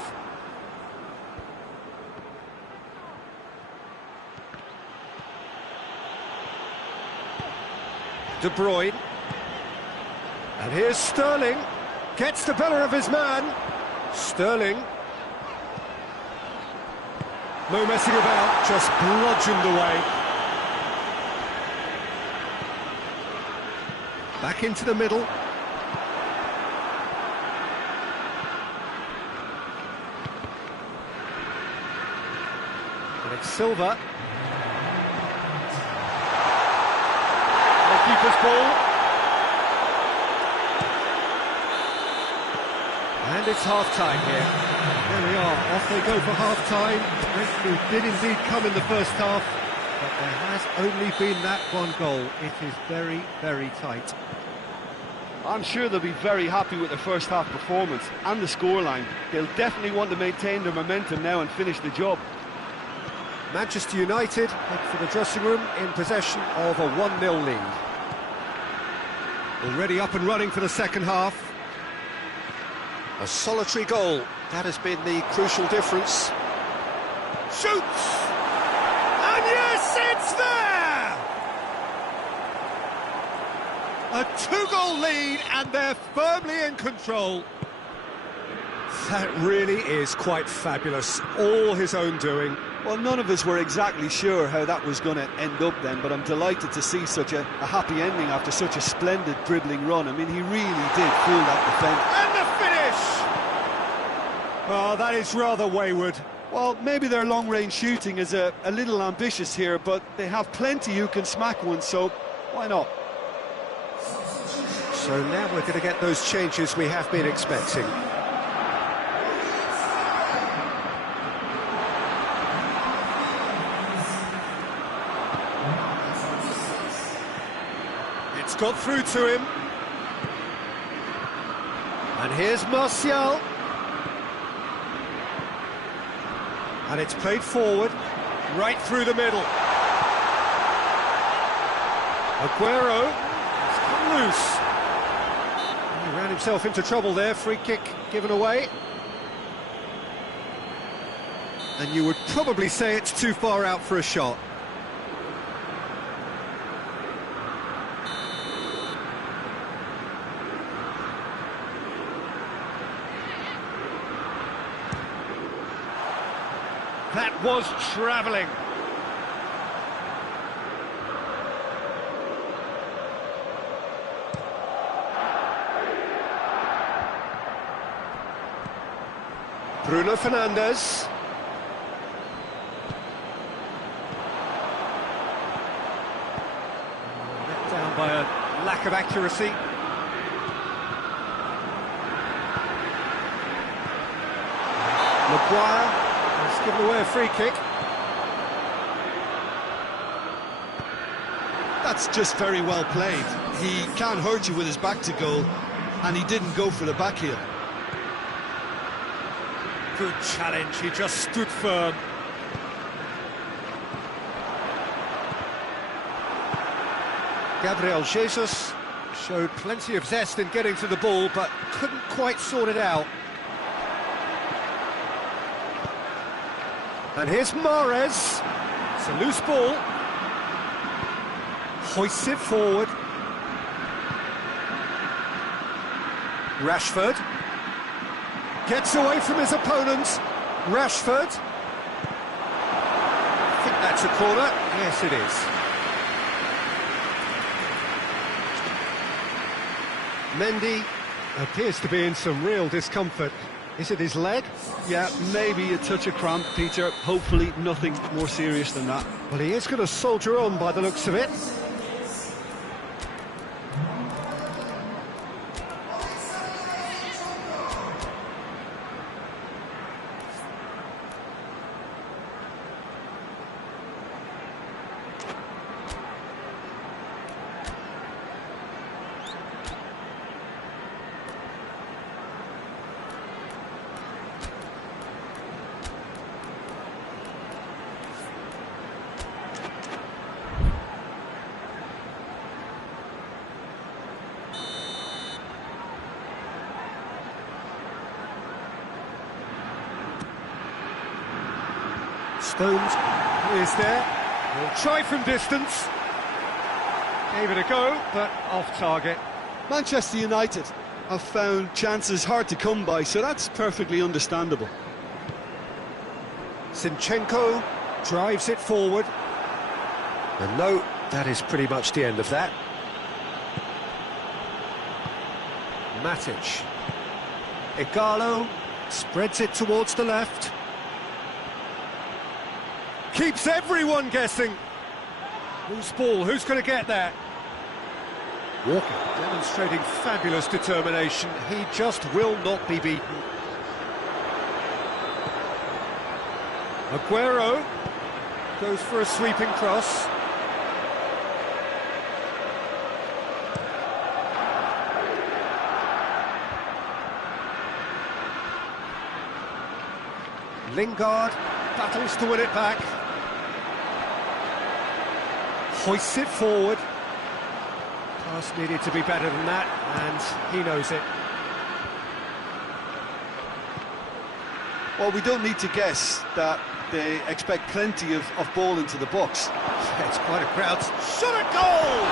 De Bruyne. And here's Sterling. Gets the better of his man. Sterling. No messing about, just bludgeoned away. Back into the middle. And it's Silva. Keeper's ball. And it's half-time here. There we are, off they go for half-time. Brentford did indeed come in the first half, but there has only been that one goal. It is very, very tight. I'm sure they'll be very happy with their first half performance and the scoreline. They'll definitely want to maintain their momentum now and finish the job. Manchester United head for the dressing room in possession of a 1-0 lead. Already up and running for the second half. A solitary goal, that has been the crucial difference. Shoots! And yes, it's there! A two-goal lead and they're firmly in control. That really is quite fabulous, all his own doing. Well, none of us were exactly sure how that was going to end up then, but I'm delighted to see such a happy ending after such a splendid dribbling run. I mean, he really did fool that defence. And the finish! Oh, that is rather wayward. Well, maybe their long-range shooting is a little ambitious here, but they have plenty who can smack one, so why not? So now we're going to get those changes we have been expecting. It's got through to him. And here's Martial. And it's played forward, right through the middle. Aguero has come loose. He ran himself into trouble there, free kick given away. And you would probably say it's too far out for a shot. That was travelling. Bruno Fernandes. Let down by a lack of accuracy. Maguire. He's given away a free kick. That's just very well played. He can't hurt you with his back to goal, and he didn't go for the back heel. Good challenge, he just stood firm. Gabriel Jesus showed plenty of zest in getting to the ball, but couldn't quite sort it out. And here's Mahrez. It's a loose ball. Hoists it forward. Rashford. Gets away from his opponent. Rashford. I think that's a corner. Yes, it is. Mendy appears to be in some real discomfort. Is it his leg? Yeah, maybe a touch of cramp, Peter. Hopefully nothing more serious than that. Well, he is going to soldier on by the looks of it. Stones is there. He'll try from distance. Gave it a go, but off target. Manchester United have found chances hard to come by, so that's perfectly understandable. Zinchenko drives it forward. And no, that is pretty much the end of that. Matic. Ighalo spreads it towards the left. Keeps everyone guessing. Loose ball, who's going to get there? Walker demonstrating fabulous determination. He just will not be beaten. Aguero goes for a sweeping cross. Lingard battles to win it back. Hoists it forward. Pass needed to be better than that, and he knows it. Well, we don't need to guess that they expect plenty of ball into the box. Yeah, it's quite a crowd. Shot at goal!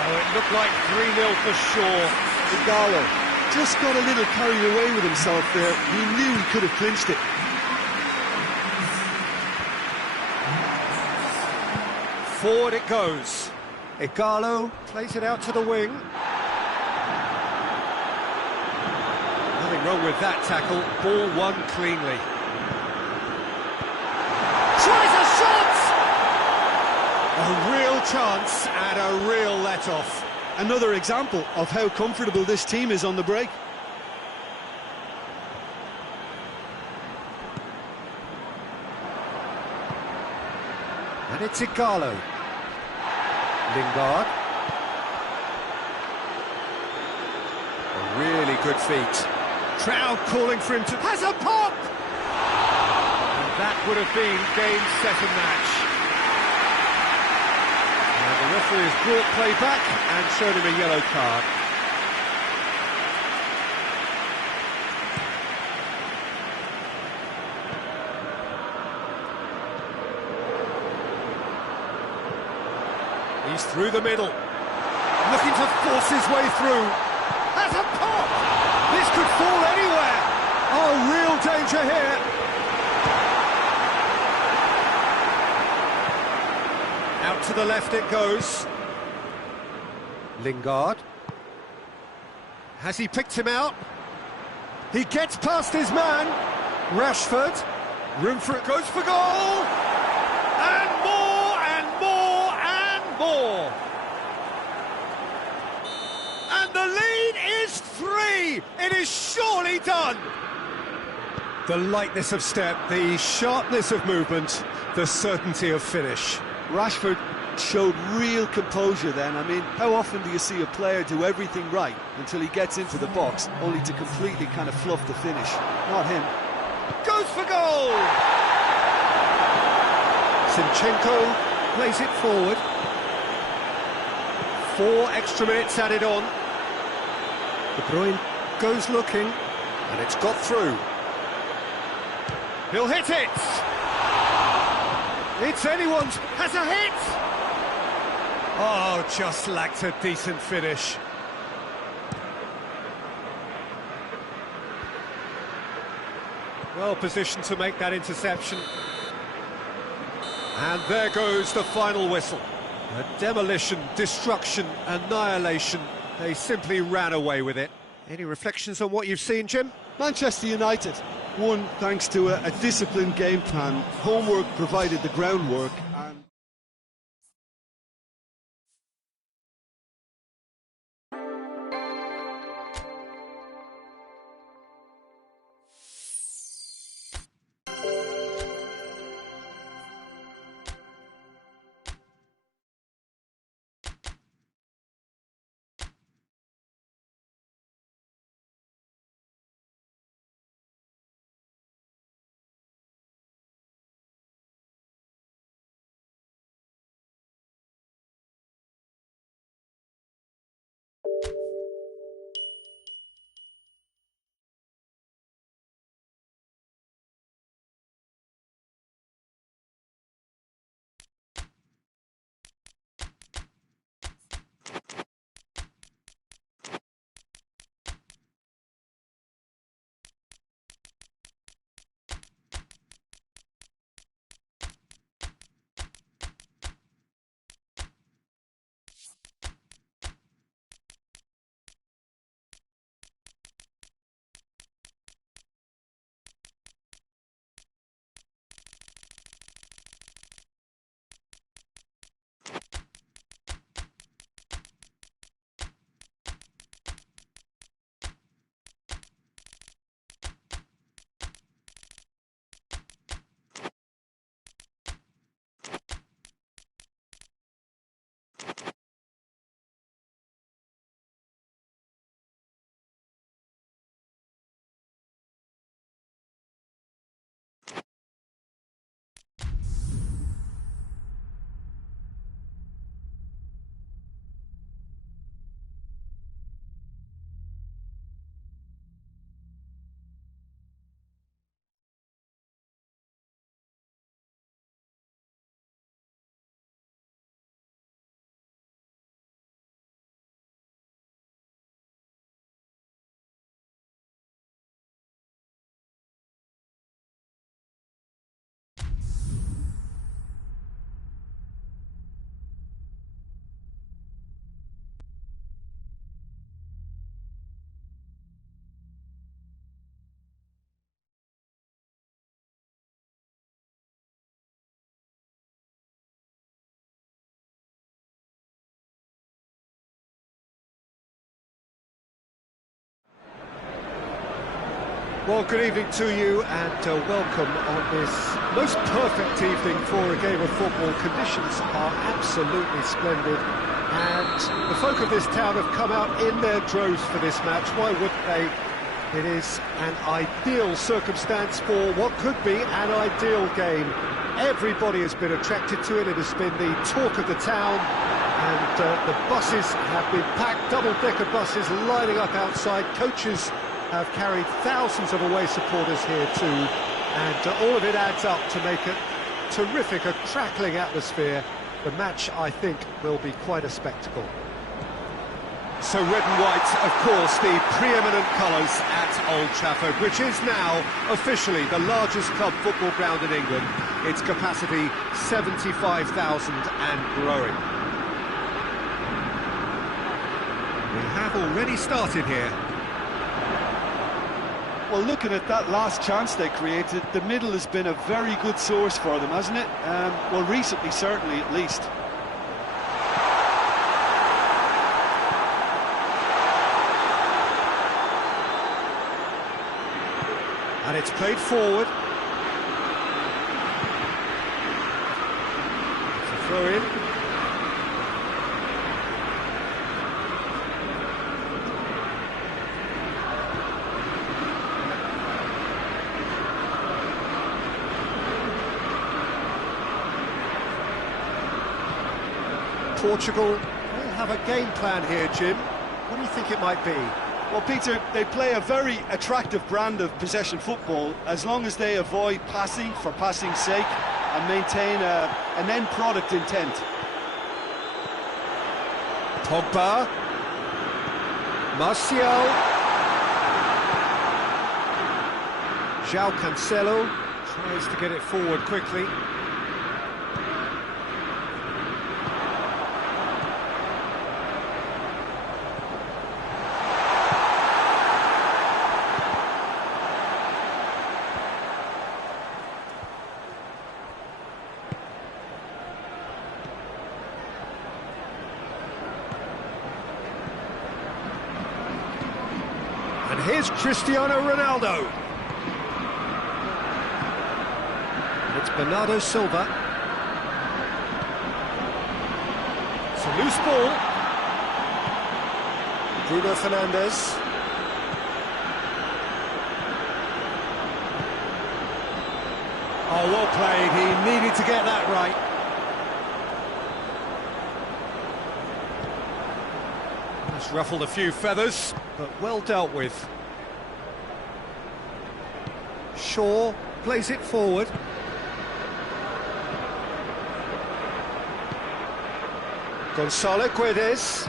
Oh, it looked like 3-0 for sure. Ighalo just got a little carried away with himself there. He knew he could have clinched it. Forward it goes. Ighalo plays it out to the wing. Nothing wrong with that tackle. Ball won cleanly. Tries a shot! A real chance and a real let-off. Another example of how comfortable this team is on the break. And it's Ighalo. Lingard. A really good feat. Crowd calling for him to... Has a pop! And that would have been game, set and match. And the referee has brought play back and shown him a yellow card. He's through the middle, looking to force his way through. Has a pop! This could fall anywhere. Oh, real danger here. Out to the left it goes. Lingard. Has he picked him out? He gets past his man. Rashford. Room for it, goes for goal! And more, and more, and more! And the lead is 3! It is surely done! The lightness of step, the sharpness of movement, the certainty of finish. Rashford showed real composure then. I mean, how often do you see a player do everything right until he gets into the box, only to completely kind of fluff the finish? Not him. Goes for goal! Zinchenko plays it forward. 4 extra minutes added on. De Bruyne goes looking, and it's got through. He'll hit it! It's anyone's... has a hit! Oh, just lacked a decent finish. Well positioned to make that interception. And there goes the final whistle. A demolition, destruction, annihilation. They simply ran away with it. Any reflections on what you've seen, Jim? Manchester United won thanks to a disciplined game plan. Homework provided the groundwork. And well, good evening to you and welcome on this most perfect evening for a game of football. Conditions are absolutely splendid and the folk of this town have come out in their droves for this match. Why wouldn't they? It is an ideal circumstance for what could be an ideal game. Everybody has been attracted to it. It has been the talk of the town and the buses have been packed, double-decker buses lining up outside. Coaches have carried thousands of away supporters here too, and all of it adds up to make it terrific, a crackling atmosphere. The match, I think, will be quite a spectacle. So red and white, of course, the preeminent colours at Old Trafford, which is now officially the largest club football ground in England. Its capacity 75,000 and growing. We have already started here. well, looking at that last chance they created, the middle has been a very good source for them, hasn't it? Well, recently, certainly, at least. And it's played forward. It's a throw in. Portugal will have a game plan here, Jim. What do you think it might be? Well, Peter, they play a very attractive brand of possession football as long as they avoid passing for passing's sake and maintain an end product intent. Pogba. Martial. João Cancelo tries to get it forward quickly. And here's Cristiano Ronaldo. It's Bernardo Silva. It's a loose ball. Bruno Fernandes. Oh, well played. He needed to get that right. It's ruffled a few feathers, but well dealt with. Shaw plays it forward. Gonzalo Guedes.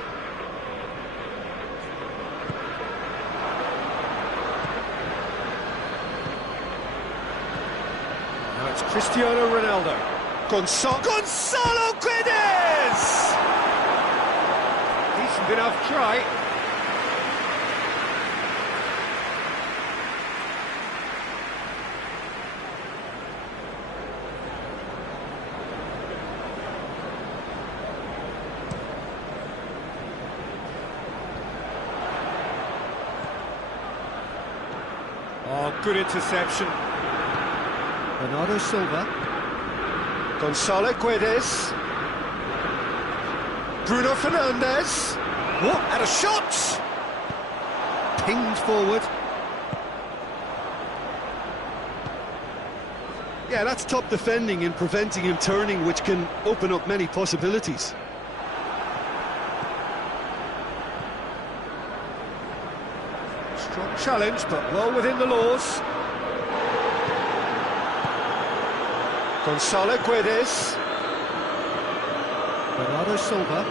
Now it's Cristiano Ronaldo. Gonzalo Guedes! Decent enough try. Oh, good interception. Bernardo Silva. Gonzalo Guedes. Bruno Fernandes. What? And a shot! Pinged forward. Yeah, that's top defending and preventing him turning, which can open up many possibilities. Strong challenge, but well within the laws. Gonzalo Guedes. Bernardo Silva.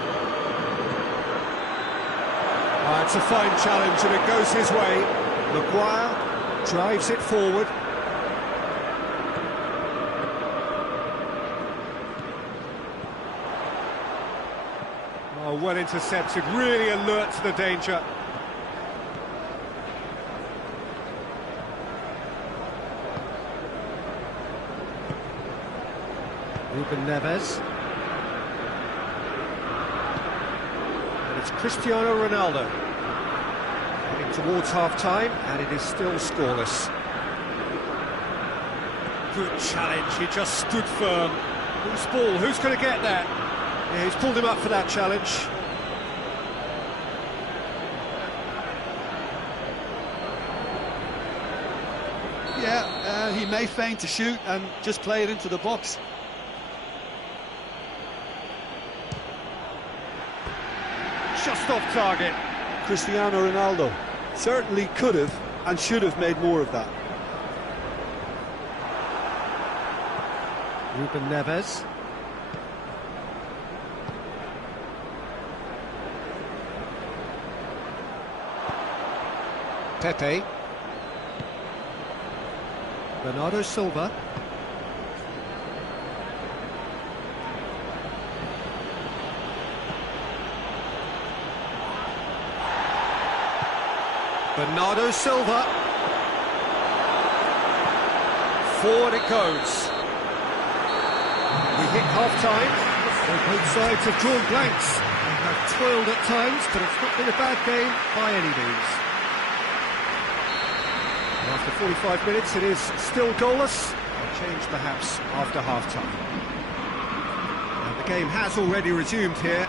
It's a fine challenge and it goes his way. Maguire drives it forward. Oh, well intercepted, really alert to the danger. Ruben Neves. And it's Cristiano Ronaldo. Heading towards half-time, and it is still scoreless. Good challenge, he just stood firm. Loose ball, who's going to get that? Yeah, he's pulled him up for that challenge. Yeah, he may feign to shoot and just play it into the box. Just off target. Cristiano Ronaldo certainly could have and should have made more of that. Ruben Neves. Pepe. Bernardo Silva. Bernardo Silva. Forward it goes. We hit half-time. Both sides have drawn blanks and have toiled at times, but it's not been a bad game by any means. And after 45 minutes, it is still goalless. A change perhaps after half-time. And the game has already resumed here.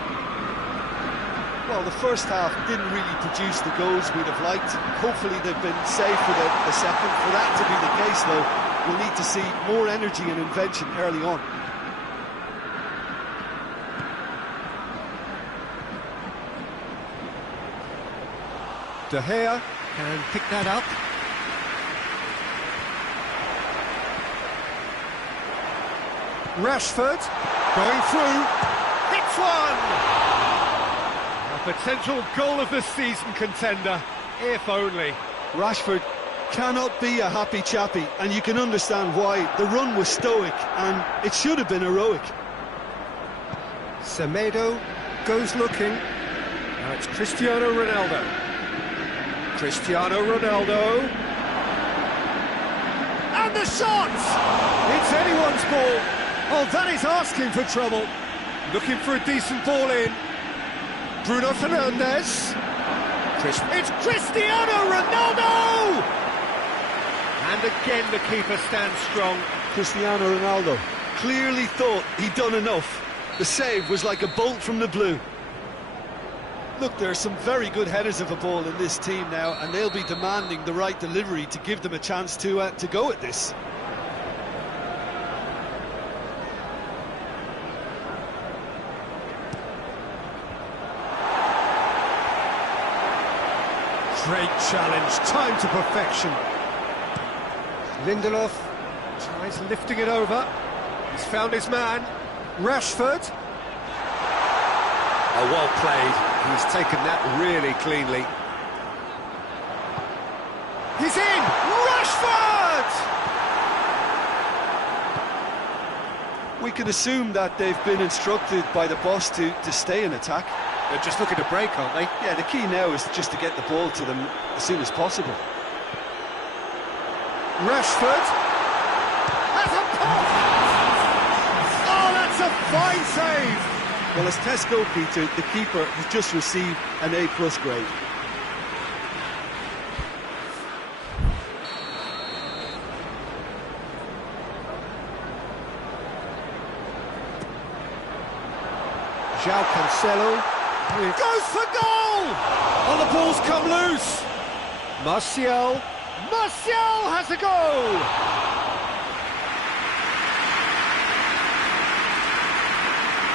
Well, the first half didn't really produce the goals we'd have liked. Hopefully they've been safe for the second. For that to be the case, though, we'll need to see more energy and invention early on. De Gea can pick that up. Rashford going through, hits one! A potential goal of the season contender, if only. Rashford cannot be a happy chappy, and you can understand why. The run was stoic, and it should have been heroic. Semedo goes looking. Now it's Cristiano Ronaldo. Cristiano Ronaldo. And the shot! It's anyone's ball. Oh, that is asking for trouble. Looking for a decent ball in. Bruno Fernandes. It's Cristiano Ronaldo! And again the keeper stands strong. Cristiano Ronaldo clearly thought he'd done enough. The save was like a bolt from the blue. Look, there are some very good headers of a ball in this team now, and they'll be demanding the right delivery to give them a chance to go at this. Great challenge, time to perfection. Lindelof tries lifting it over. He's found his man. Rashford. Oh, well played. He's taken that really cleanly. He's in! Rashford! We can assume that they've been instructed by the boss to stay in attack. They're just looking to break, aren't they? Yeah, the key now is just to get the ball to them as soon as possible. Rashford has a pop! Oh, that's a fine save! Well, as test goalkeeper, the keeper has just received an A+ grade. João Cancelo goes for goal! Oh, the ball's come loose! Martial has a goal!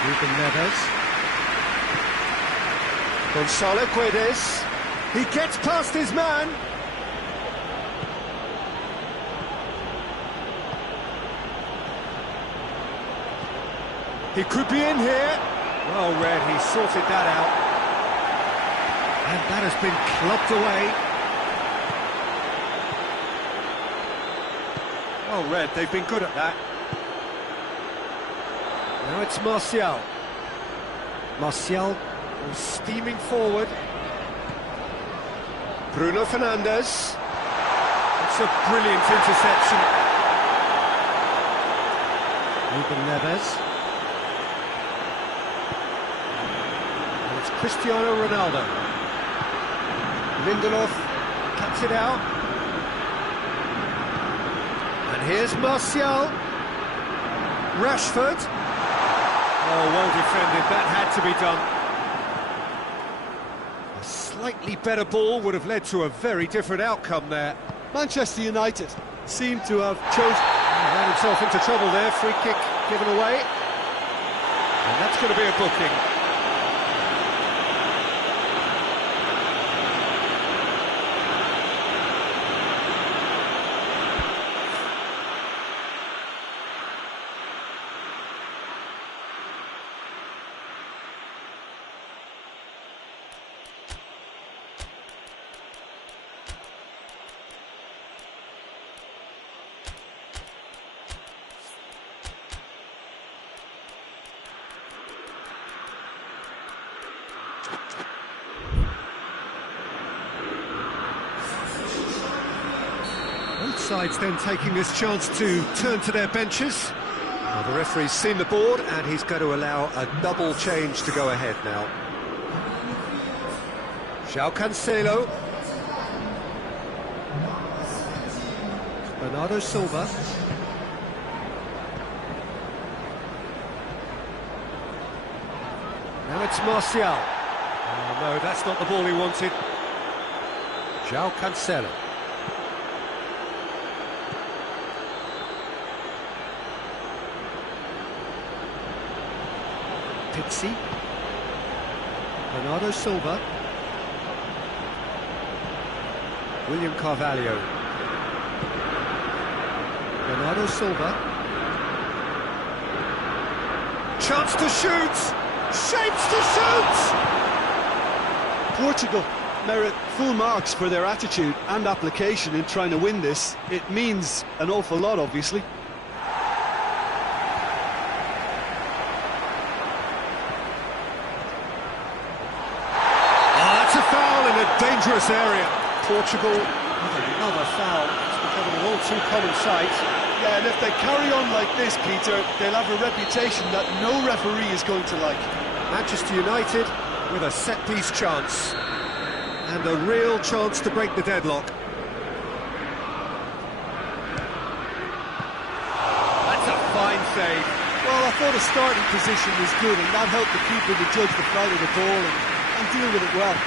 Ruben Neves. Gonzalo Guedes. He gets past his man. He could be in here. Well read, he sorted that out. And that has been clubbed away. Well read, they've been good at that. Now it's Martial. Martial goes steaming forward. Bruno Fernandes. It's a brilliant interception. Ruben Neves. And it's Cristiano Ronaldo. Lindelof cuts it out. And here's Martial. Rashford. Oh, well defended, that had to be done. A slightly better ball would have led to a very different outcome there. Manchester United seem to have chosen... Ran himself into trouble there, free kick given away. And that's going to be a booking. Both sides then taking this chance to turn to their benches. Well, the referee's seen the board and he's going to allow a double change to go ahead now. João Cancelo. Bernardo Silva. Now it's Martial. Oh no, that's not the ball he wanted. João Cancelo. Pizzi. Bernardo Silva. William Carvalho. Bernardo Silva. Chance to shoot! Shapes to shoot! Portugal merit full marks for their attitude and application in trying to win this. It means an awful lot, obviously. That's a foul in a dangerous area. Portugal with another foul. It's becoming an all too common sight. Yeah, and if they carry on like this, Peter, they'll have a reputation that no referee is going to like. Manchester United with a set-piece chance. And a real chance to break the deadlock. That's a fine save. Well, I thought the starting position was good, and that helped the keeper to judge the flight of the ball and deal with it well.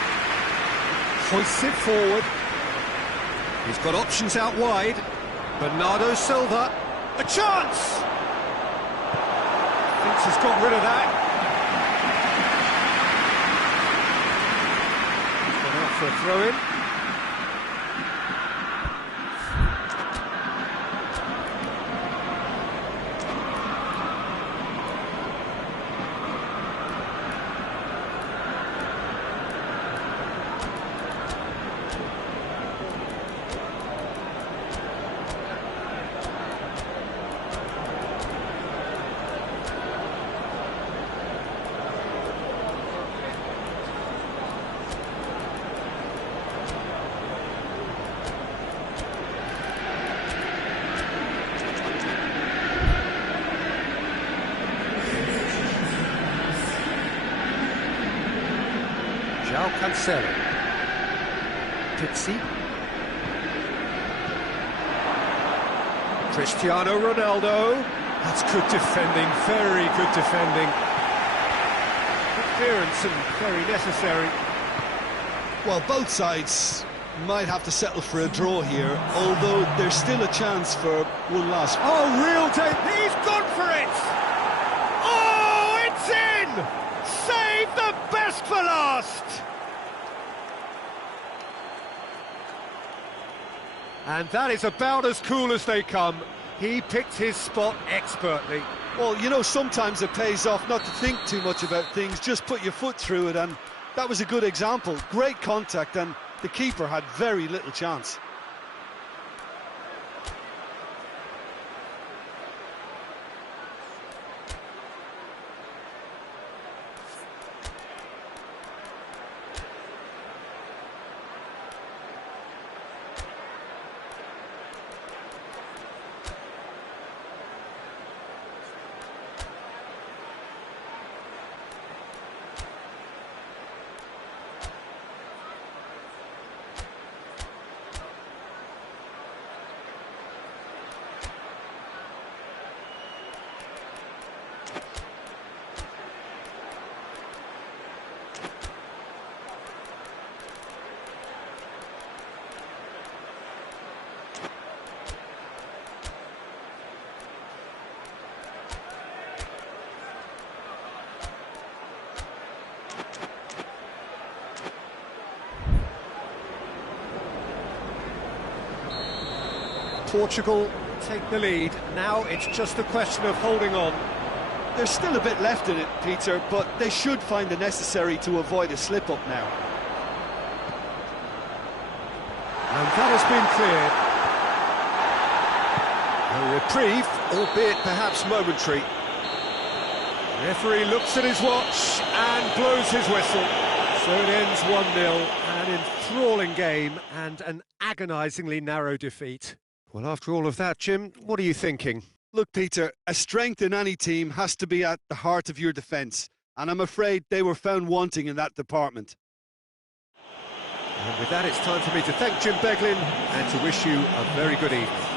Hoists it forward. He's got options out wide. Bernardo Silva. A chance! Thinks he's got rid of that. For a throw-in. Cancelo. Pizzi. Cristiano Ronaldo. That's good defending, very good defending. Good clearance and very necessary. Well, both sides might have to settle for a draw here, although there's still a chance for one last. Oh, real danger! He's gone for it! Oh, it's in! Save the best for last! And that is about as cool as they come. He picked his spot expertly. Well, you know, sometimes it pays off not to think too much about things, just put your foot through it, and that was a good example. Great contact, and the keeper had very little chance. Portugal take the lead. Now it's just a question of holding on. There's still a bit left in it, Peter, but they should find the necessary to avoid a slip-up now. And that has been cleared. A reprieve, albeit perhaps momentary. The referee looks at his watch and blows his whistle. So it ends 1-0, an enthralling game and an agonisingly narrow defeat. Well, after all of that, Jim, what are you thinking? Look, Peter, a strength in any team has to be at the heart of your defence, and I'm afraid they were found wanting in that department. And with that, it's time for me to thank Jim Beglin and to wish you a very good evening.